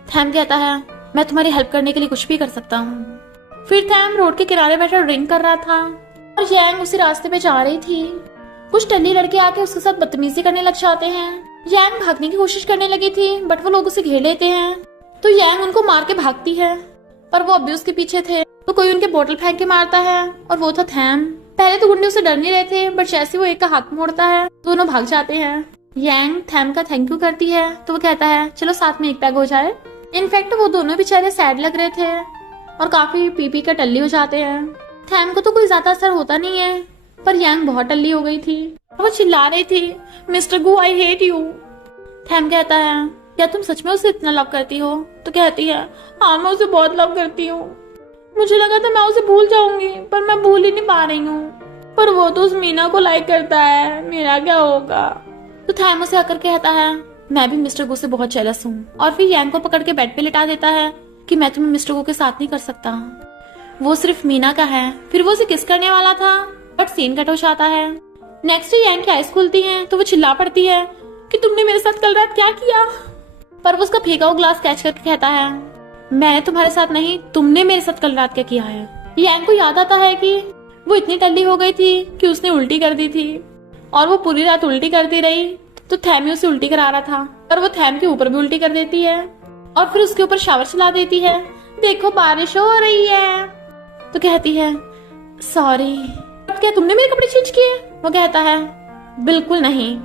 थैम कहता है मैं तुम्हारी हेल्प करने के लिए कुछ भी कर सकता हूँ। फिर थैम रोड के किनारे बैठा ड्रिंक कर रहा था और यांग उसी रास्ते पे जा रही थी। कुछ टल्ली लड़के आके उसके साथ बदतमीजी करने लग जाते हैं। यांग भागने की कोशिश करने लगी थी, बट वो लोग उसे घेर लेते हैं, तो यांग उनको मार के भागती है, पर वो अभी उसके पीछे थे, तो कोई उनके बोतल फेंक के मारता है, और वो था थैम। पहले तो गुंडे उसे डर नहीं रहे थे, बट जैसे वो एक का हाथ मोड़ता है दोनों भाग जाते हैं। यांग थैम का थैंक यू करती है, तो वो कहता है चलो साथ में एक पैग हो जाए। इनफैक्ट वो दोनों बेचारे सैड लग रहे थे और काफी पी का टल्ली हो जाते हैं। थैम को तो कोई ज्यादा असर होता नहीं है, पर यांग बहुत टल्ली हो गई थी, वो चिल्ला रही थी मिस्टर गू आई हेट यू। थैम कहता है क्या तुम सच में उसे इतना लव करती हो? तो कहती है हाँ मैं उसे बहुत लव करती हूँ, मुझे लगा था मैं उसे भूल जाऊंगी, पर मैं भूल ही नहीं पा रही हूँ, पर वो तो उस मीना को लाइक करता है, मेरा क्या होगा? तो थैम उसे आकर कहता है मैं भी मिस्टर गू से बहुत जेलस हूँ, और फिर यांग को पकड़ के बेड पे लिटा देता है कि मैं तुम्हें मिस्टर गू के साथ नहीं कर सकता, वो सिर्फ मीना का है। फिर वो उसे किस करने वाला था, बट सीन कट हो जाता है। नेक्स्ट डे यांग की आईज खुलती हैं, तो वो चिल्ला पड़ती है कि तुमने मेरे साथ कल रात क्या किया? पर वो उसका फेंका हुआ ग्लास कैच करके कहता है मैंने तुम्हारे साथ नहीं, तुमने मेरे साथ कल रात क्या किया है। यांग को याद आता है कि वो इतनी टल्ली हो गई थी कि उसने उल्टी कर दी थी, और वो पूरी रात उल्टी करती रही, तो थैम उसे उल्टी करा रहा था, और वो थैम के ऊपर भी उल्टी कर देती है, और फिर उसके ऊपर शावर चला देती है, देखो बारिश हो रही है। तो कहती है सॉरी, क्या तुमने मेरे कपड़े चेंज किए? वो कहता है बिल्कुल नहीं,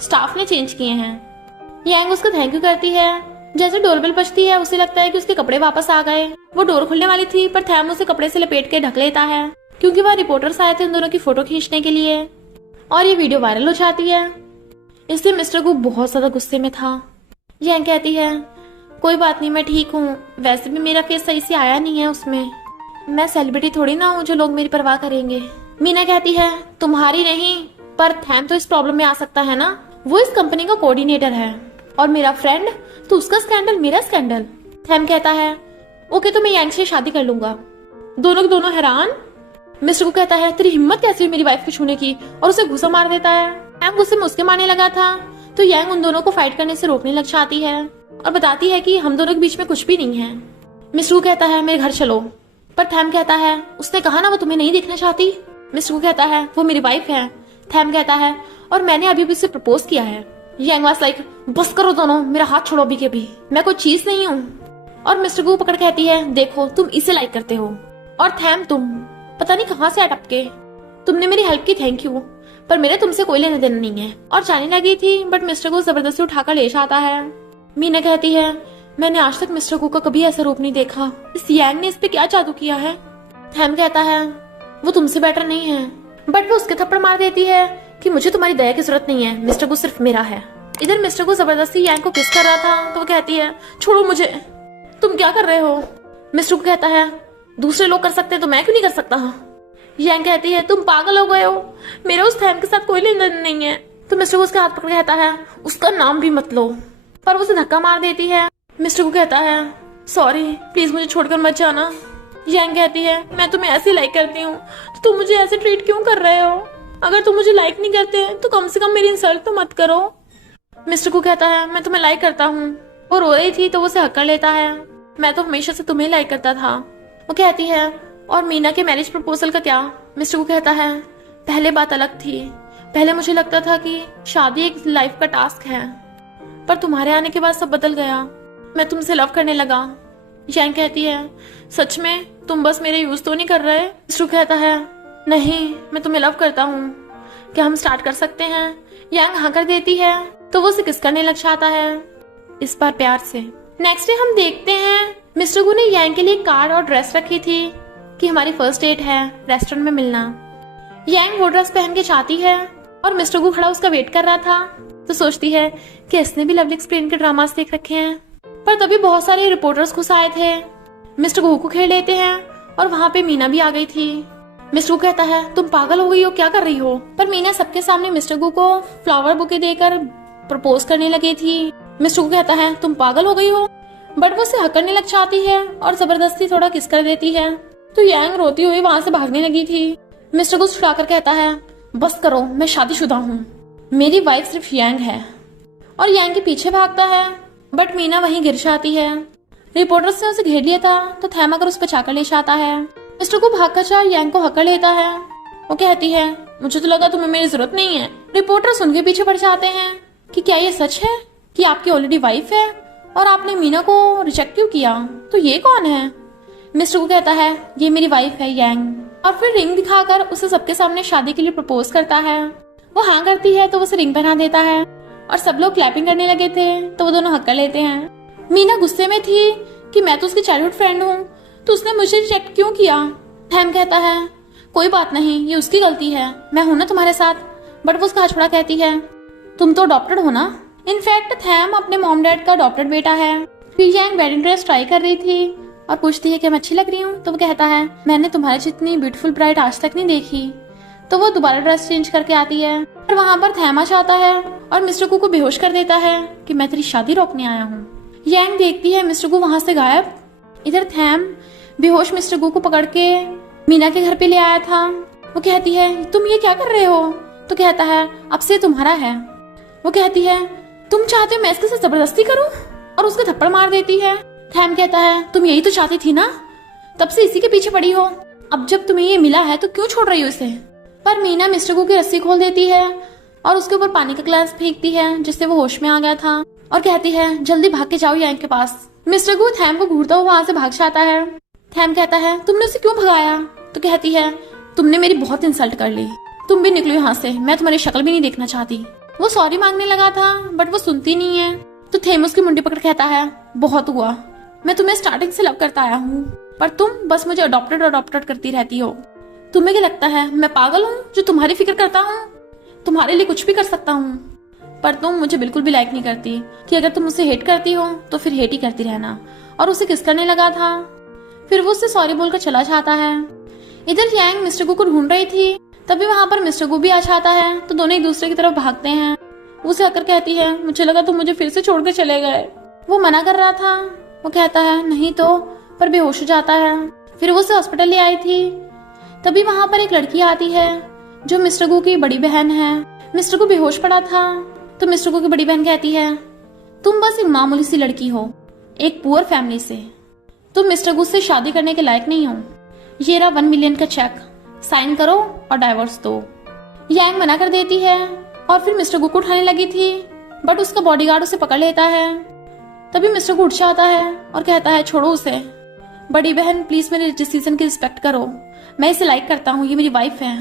स्टाफ ने चेंज किए हैं। यांग उसको थैंक यू करती है। जैसे डोरबेल बजती है उसे लगता है कि उसके कपड़े वापस आ गए। वो डोर खुलने वाली थी, पर थैम उसे कपड़े से लपेट के ढक लेता है, क्योंकि वह रिपोर्टर्स आए थे उन दोनों की फोटो खींचने के लिए, और ये वीडियो वायरल हो जाती है। इसलिए मिस्टर गू बहुत ज्यादा गुस्से में था। यांग कहती है कोई बात नहीं, मैं ठीक हूँ, वैसे भी मेरा फेस सही से आया नहीं है उसमें, मैं सेलिब्रिटी थोड़ी ना हूँ जो लोग मेरी परवाह करेंगे। मीना कहती है तुम्हारी नहीं, पर थैम तो इस प्रॉब्लम में आ सकता है ना, वो इस कंपनी का कोऑर्डिनेटर है, और मेरा फ्रेंड तो उसका स्कैंडल मेरा स्कैंडल। थैम कहता है ओके तो मैं यांग से शादी कर लूंगा। दोनों के दोनों हैरान। मिस्टर को कहता है तेरी हिम्मत कैसे हुई मेरी वाइफ को छूने की, और उसे घुसा मार देता है। थैम गुस्से में उसके मारने लगा था, तो यांग उन दोनों को फाइट करने से रोकने लग जाती है और बताती है कि हम दोनों के बीच में कुछ भी नहीं है। मिस्टर को कहता है मेरे घर चलो, पर थैम कहता है उसने कहा ना वो तुम्हें नहीं देखना चाहती। मिस्टर को कहता है वो मेरी वाइफ है। थैम कहता है और मैंने अभी भी उसे प्रपोज किया है। यांग वाज लाइक बस करो दोनों, मेरा हाथ छोड़ो अभी के भी, मैं कोई चीज नहीं हूँ। और मिस्टर गू पकड़ कहती है देखो तुम इसे लाइक करते हो, और थैम तुम पता नहीं कहाँ से अटके, तुमने मेरी हेल्प की थैंक यू, पर मेरे तुमसे कोई लेना देना नहीं है। और जाने लगी थी, बट मिस्टर गू जबरदस्ती उठाकर ले जाता है। मीना कहती है मैंने आज तक मिस्टर गू का कभी ऐसा रूप नहीं देखा। इस यांग ने इस पे क्या जादू किया है? थैम कहता है वो तुमसे बेटर नहीं है, बट वो उसके थप्पड़ मार देती है कि मुझे तुम्हारी दया की जरूरत नहीं है, मिस्टर गू सिर्फ मेरा है। इधर मिस्टर गू जबरदस्ती यांग को किस कर रहा था तो वो कहती है छोड़ो मुझे, तुम क्या कर रहे हो? मिस्टर गू कहता है दूसरे लोग कर सकते हैं तो मैं क्यों नहीं कर सकता? यांग कहती है तुम पागल हो गए हो, मेरा उस थैम के साथ कोई लेन देन नहीं है। तो मिस्टर गू उसका हाथ पकड़ के कहता है उसका नाम भी मत लो, पर वो उसे धक्का मार देती है। मिस्टर गू कहता है सॉरी, प्लीज मुझे छोड़कर मत जाना। यांग कहती है मैं तुम्हें ऐसे लाइक करती हूँ तो तुम मुझे ऐसे ट्रीट क्यों कर रहे हो? अगर तुम मुझे लाइक नहीं करते तो कम से कम मेरी इंसल्ट तो मत करो। मिस्टर गू कहता है मैं तुम्हें लाइक करता हूँ। वो रो रही थी तो वो उसे हक कर लेता है, मैं तो हमेशा से तुम्हें लाइक करता था। वो कहती है और मीना के मैरिज प्रपोजल का क्या? मिस्टर गू कहता है पहले बात अलग थी, पहले मुझे लगता था कि शादी एक लाइफ का टास्क है, पर तुम्हारे आने के बाद सब बदल गया, मैं तुमसे लव करने लगा। यांग कहती है सच में तुम बस मेरे यूज तो नहीं कर रहे? मिस्टर कहता है नहीं, मैं तुम्हें लव करता हूँ, क्या हम स्टार्ट कर सकते हैं? यांग हाँ कर देती है तो वो उसे किस करने लग जाता है, इस बार प्यार से। नेक्स्ट डे हम देखते हैं मिस्टर गू ने यांग के लिए कार्ड और ड्रेस रखी थी कि हमारी फर्स्ट डेट है, रेस्टोरेंट में मिलना। यांग वो ड्रेस पहन के जाती है और मिस्टर गू खड़ा उसका वेट कर रहा था तो सोचती है कि इसने भी लवली एक्सप्लेन के ड्रामास देख रखे हैं। पर तभी बहुत सारे रिपोर्टर्स घुस आए थे, मिस्टर गू को खेल लेते हैं और वहाँ पे मीना भी आ गई थी। मिस्टर गू कहता है तुम पागल हो गई हो, क्या कर रही हो? पर मीना सबके सामने मिस्टर गू को फ्लावर बुके देकर प्रपोज करने लगी थी। मिस्टर गू कहता है तुम पागल हो गई हो, बट वो उसे हक करने लग जाती है और जबरदस्ती थोड़ा किस कर देती है तो यांग रोती हुई वहां से भागने लगी थी। मिस्टर गू छुड़ाकर कहता है बस करो, मैं शादीशुदा हूँ, मेरी वाइफ सिर्फ यांग है, और यांग के पीछे भागता है, बट मीना वहीं गिर जाती है। रिपोर्टर्स ने उसे घेर लिया था तो थैम आकर उस पर चाकर ले जाता है। मिस्टर को भागकर चार यांग को हक कर लेता है। वो कहती है मुझे तो लगा तुम्हें मेरी जरूरत नहीं है। रिपोर्टर्स उनके पीछे पड़ जाते हैं कि क्या ये सच है कि आपकी ऑलरेडी वाइफ है और आपने मीना को रिजेक्ट क्यों किया, तो ये कौन है? मिस्टर को कहता है ये मेरी वाइफ है यांग, और फिर रिंग दिखाकर उसे सबके सामने शादी के लिए प्रपोज करता है। वो हाँ करती है तो उसे रिंग पहना देता है और सब लोग क्लैपिंग करने लगे थे तो वो दोनों हक कर लेते हैं। मीना गुस्से में थी कि मैं तो उसकी चाइल्डहुड फ्रेंड हूँ तो उसने मुझे रिजेक्ट क्यों किया। थैम कहता है कोई बात नहीं, ये उसकी गलती है, मैं हूं ना तुम्हारे साथ। बट वो उसका हथौड़ा कहती है तुम तो अडॉप्टेड हो ना। इनफैक्ट थैम अपने मॉम डैड का अडॉप्टेड बेटा है। फिर यांग वेडिंग ड्रेस ट्राई कर रही थी और पूछती है कि मैं अच्छी लग रही हूँ तो वो कहता है मैंने तुम्हारे जितनी ब्यूटीफुल ब्राइड आज तक नहीं देखी। तो वो दोबारा ड्रेस चेंज करके आती है और वहाँ पर थैम आ जाता है और मिस्टर गू को बेहोश कर देता है कि मैं तेरी शादी रोकने आया हूँ। यांग देखती है मिस्टर गू वहां से गायब। इधर थैम बेहोश मिस्टर गू को पकड़ के मीना के घर पे ले आया था। वो कहती है तुम ये क्या कर रहे हो? तो कहता है अब से तुम्हारा है। वो कहती है तुम चाहते हो मैं इसके साथ जबरदस्ती करूं, और उसका थप्पड़ मार देती है। थैम कहता है तुम यही तो चाहती थी ना, तब से इसी के पीछे पड़ी हो, अब जब तुम्हें ये मिला है तो क्यों छोड़ रही हो इसे? पर मीना मिस्टर गू की रस्सी खोल देती है और उसके ऊपर पानी का ग्लास फेंकती है जिससे वो होश में आ गया था और कहती है जल्दी भाग के जाओ यांग के पास। मिस्टर गू थैम को घूरता हुआ वहां से भाग जाता है। थैम कहता है तुमने उसे क्यों भगाया? तो कहती है तुमने मेरी बहुत इंसल्ट कर ली, तुम भी निकलो यहाँ से, मैं तुम्हारी शक्ल भी नहीं देखना चाहती। वो सॉरी मांगने लगा था बट वो सुनती नहीं है तो थेम उसकी मुंडी पकड़ कहता है बहुत हुआ, मैं तुम्हें स्टार्टिंग से लव करता आया हूँ पर तुम बस मुझे अडॉप्टेड करती रहती हो। तुम्हें क्या लगता है मैं पागल हूँ जो तुम्हारी फिक्र करता हूँ? तुम्हारे लिए कुछ भी कर सकता हूँ, पर तुम मुझे बिल्कुल भी लाइक नहीं करती कि अगर तुम मुझसे हेट करती हो तो फिर हेट ही करती रहना। और उसे किस करने लगा था, फिर वो उससे सॉरी बोलकर चला जाता है। इधर यांग मिस्टर गू को ढूंढ रही थी, तभी वहां पर मिस्टर गू भी आ जाता है तो दोनों एक दूसरे की तरफ भागते हैं। उसे आकर कहती है मुझे लगा तुम मुझे फिर से छोड़कर चले गए। वो मना कर रहा था, वो कहता है नहीं तो, पर बेहोश हो जाता है। फिर वो उसे हॉस्पिटल ले आई थी, तभी वहां पर एक लड़की आती है जो मिस्टर गू की बड़ी बहन है। मिस्टर गू बेहोश पड़ा था तो मिस्टर गू की बड़ी बहन कहती है तुम बस एक मामूली सी लड़की हो, एक पुअर फैमिली से, तुम मिस्टर गू से शादी करने के लायक नहीं हो। ये रहा 1 मिलियन का चेक, साइन करो और डाइवोर्स दो। यांग मना कर देती है और फिर मिस्टर गू को उठाने लगी थी बट उसका बॉडीगार्ड उसे पकड़ लेता है। तभी मिस्टर गू उठ जाता है और कहता है छोड़ो उसे, बड़ी बहन प्लीज मेरे डिसीजन की रिस्पेक्ट करो, मैं इसे लाइक करता हूँ, ये मेरी वाइफ है।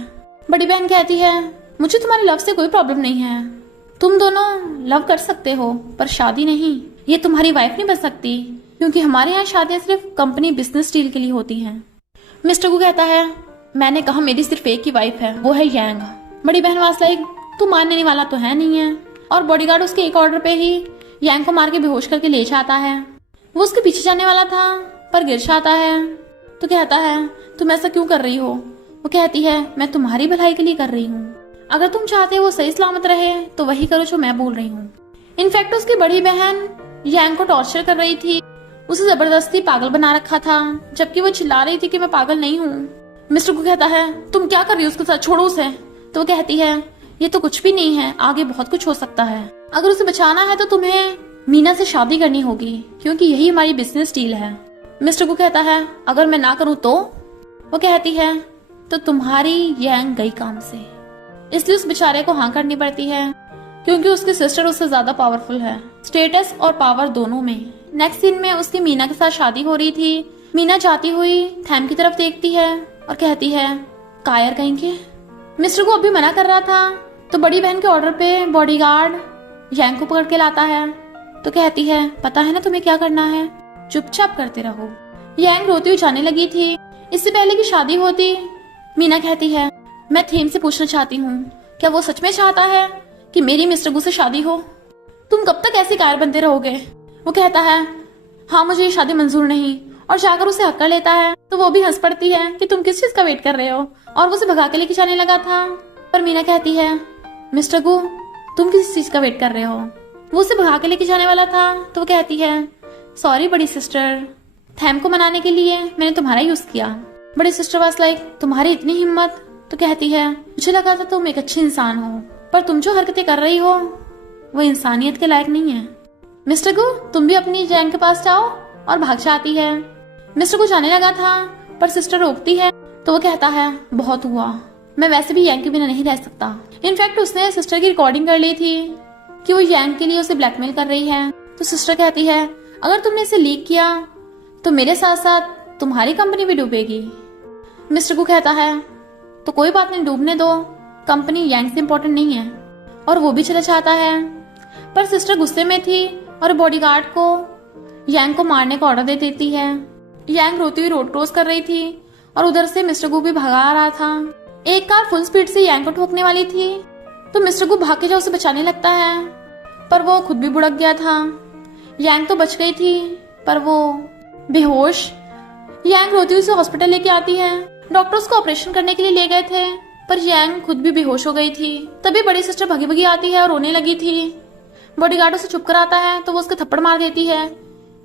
बड़ी बहन कहती है मुझे तुम्हारे लव से कोई प्रॉब्लम नहीं है, तुम दोनों लव कर सकते हो पर शादी नहीं। ये तुम्हारी वाइफ नहीं बन सकती, क्योंकि हमारे यहाँ शादियाँ सिर्फ कंपनी बिजनेस डील के लिए होती हैं। मिस्टर गु कहता है, मैंने कहा मेरी सिर्फ एक ही वाइफ है, वो है यांग। बड़ी बहन वास लाइक, तू मानने वाला तो है नहीं है। और बॉडीगार्ड उसके एक ऑर्डर पे ही यांग को मार के बेहोश करके ले जाता है। वो उसके पीछे जाने वाला था पर गिर जाता है। तो कहता है, तुम ऐसा क्यों कर रही हो? वो कहती है, मैं तुम्हारी भलाई के लिए कर रही हूँ। अगर तुम चाहते हो वो सही सलामत रहे तो वही करो जो मैं बोल रही हूँ। इनफैक्ट उसकी बड़ी बहन यांग को टॉर्चर कर रही थी, उसे जबरदस्ती पागल बना रखा था, जबकि वो चिल्ला रही थी कि मैं पागल नहीं हूँ। मिस्टर को कहता है, तुम क्या कर रही हो उसके साथ, छोड़ो उसे। तो वो कहती है, ये तो कुछ भी नहीं है, आगे बहुत कुछ हो सकता है। अगर उसे बचाना है तो तुम्हें मीना से शादी करनी होगी, क्योंकि यही हमारी बिजनेस डील है। मिस्टर को कहता है, अगर मैं ना करूँ तो? वो कहती है, तो तुम्हारी यांग गई काम से। इसलिए उस बेचारे को हाँ करनी पड़ती है, क्योंकि उसकी सिस्टर उससे ज्यादा पावरफुल है, स्टेटस और पावर दोनों में। नेक्स्ट सीन में उसकी मीना के साथ शादी हो रही थी। मीना जाती हुई थैम की तरफ देखती है और कहती है, कायर कहेंगे। मिस्टर को अभी मना कर रहा था तो बड़ी बहन के ऑर्डर पे बॉडीगार्ड यांग को पकड़ के लाता है। तो कहती है, पता है ना तुम्हें क्या करना है, चुपचाप करते रहो। यांग रोती हुई जाने लगी थी। इससे पहले कि शादी होती, मीना कहती है, मैं थीम से पूछना चाहती हूँ, क्या वो सच में चाहता है कि मेरी मिस्टर गु से शादी हो? तुम कब तक ऐसे कायर बनते रहोगे? वो कहता है, हाँ मुझे ये शादी मंजूर नहीं, और जाकर उसे हक कर लेता है। तो वो भी हंस पड़ती है कि तुम किस चीज का वेट कर रहे हो, और वो उसे भगा के लेके जाने लगा था। पर मीना कहती है, मिस्टर गु तुम किस चीज का वेट कर रहे हो? वो उसे भगा के लेके जाने वाला था। तो वो कहती है, सॉरी बड़ी सिस्टर, थैम को मनाने के लिए मैंने तुम्हारा यूज किया। बड़ी सिस्टर वाज लाइक, तुम्हारी इतनी हिम्मत? तो कहती है, मुझे लगा था तुम एक अच्छे इंसान हो, पर तुम जो हरकतें कर रही हो वो इंसानियत के लायक नहीं है। मिस्टर गु तुम भी अपनी यांग के पास जाओ, और भाग जाती है। मिस्टर गु जाने लगा था पर सिस्टर रोकती है। तो वो कहता है, बहुत हुआ, मैं वैसे भी यांग के बिना नहीं रह सकता। इनफैक्ट उसने सिस्टर की रिकॉर्डिंग कर ली थी कि वो यांग के लिए उसे ब्लैकमेल कर रही है। तो सिस्टर कहती है, अगर तुमने इसे लीक किया तो मेरे साथ साथ तुम्हारी कंपनी भी डूबेगी। मिस्टर गु कहता है, तो कोई बात नहीं, डूबने दो, कंपनी यांग से इम्पोर्टेंट नहीं है। और वो भी चला जाता है। पर सिस्टर गुस्से में थी और बॉडीगार्ड को यांग को मारने का ऑर्डर दे देती है। यांग रोती हुई रोड क्रॉस कर रही थी और उधर से मिस्टर गु भी भगा रहा था। एक कार फुल स्पीड से यांग को ठोकने वाली थी, तो मिस्टर गु भाग के जाकर उसे बचाने लगता है, पर वो खुद भी बुड़क गया था। यांग तो बच गई थी पर वो बेहोश। यांग रोती हुई उसे हॉस्पिटल लेके आती है। डॉक्टर उसको ऑपरेशन करने के लिए ले गए थे, पर यांग खुद भी बेहोश हो गई थी। तभी बड़ी सिस्टर भगी भगी आती है और रोने लगी थी। बॉडीगार्ड उसे चुप कराता है तो वो उसके थप्पड़ मार देती है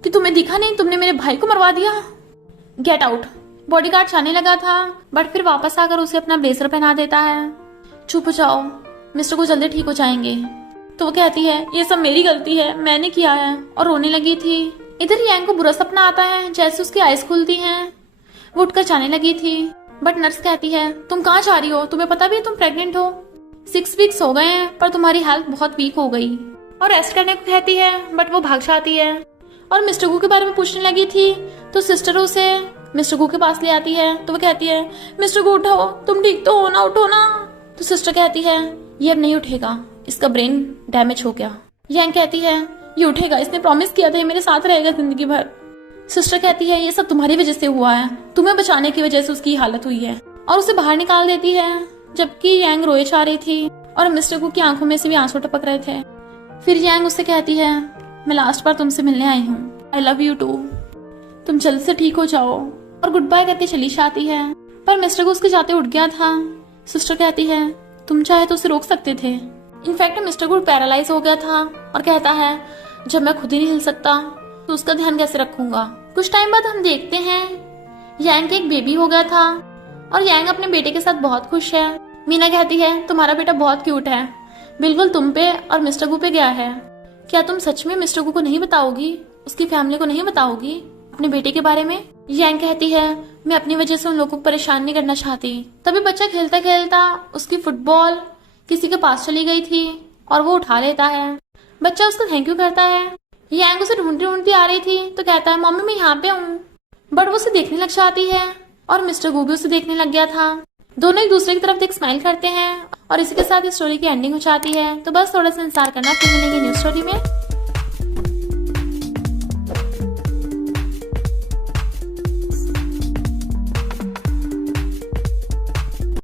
कि तुम्हें दिखा नहीं, तुमने मेरे भाई को मरवा दिया, गेट आउट। बॉडीगार्ड जाने लगा था बट फिर वापस आकर उसे अपना ब्लेजर पहना देता है। चुप हो जाओ, मिस्टर को जल्दी ठीक हो जाएंगे। तो वो कहती है, ये सब मेरी गलती है, मैंने किया है, और रोने लगी थी। इधर यांग को बुरा सपना आता है, जैसे उसकी आइज खुलती हैं। वो उठकर जाने लगी थी बट नर्स कहती है, तुम कहाँ जा रही हो, तुम्हें पता भी तुम प्रेग्नेंट हो, 6 वीक्स हो गए हैं, पर तुम्हारी हेल्थ बहुत वीक हो गई। और रेस्ट करने को कहती है बट वो भाग जाती है। और मिस्टर गु के बारे में पूछने लगी थी तो सिस्टर उसे मिस्टर गु के पास ले आती है। तो वो कहती है, मिस्टर गु उठो, तुम ठीक तो हो ना, उठो ना। तो सिस्टर कहती है, ये अब नहीं उठेगा, इसका ब्रेन डैमेज हो गया। यांग कहती है, ये उठेगा, इसने प्रॉमिस किया था ये मेरे साथ रहेगा जिंदगी भर। सिस्टर कहती है, ये सब तुम्हारी वजह से हुआ है, तुम्हें बचाने की वजह से उसकी हालत हुई है, और उसे बाहर निकाल देती है। जबकि यांग रोए जा रही थी और मिस्टर गु की आंखों में से भी आंसू टपक रहे थे। फिर यांग उससे कहती है, मैं लास्ट बार तुमसे मिलने आई हूँ, आई लव यू टू, तुम जल्द से ठीक हो जाओ। और गुड बाय करके चली जाती है। पर मिस्टर गु उसके जाते उठ गया था। सिस्टर कहती है, तुम चाहे तो उसे रोक सकते थे। इनफैक्ट मिस्टर गु पैरालाइज हो गया था और कहता है, जब मैं खुद ही नहीं हिल सकता तो उसका ध्यान कैसे रखूंगा। कुछ टाइम बाद हम देखते हैं यांग के एक बेबी हो गया था और यांग अपने बेटे के साथ बहुत खुश है। मीना कहती है, तुम्हारा बेटा बहुत क्यूट है, बिल्कुल तुम पे और मिस्टर गु पे गया है। क्या तुम सच में मिस्टर गु को नहीं बताओगी, उसकी फैमिली को नहीं बताओगी अपने बेटे के बारे में? यांग कहती है, मैं अपनी वजह से उन लोगों को परेशान नहीं करना चाहती। तभी बच्चा खेलता खेलता उसकी फुटबॉल किसी के पास चली गई थी और वो उठा लेता है। बच्चा उसको थैंक यू करता है। यांग उसे ढूंढती ढूंढती आ रही थी तो कहता है, मम्मी मैं यहाँ पे हूँ, बट वो उसे देखने लग जाती है और मिस्टर गु भी उसे देखने लग गया था। दोनों एक दूसरे की तरफ देख स्माइल करते हैं और इसी के साथ इस स्टोरी की एंडिंग हो जाती है। तो बस थोड़ा सा इंतजार करना, फिर मिलेंगे न्यू स्टोरी में।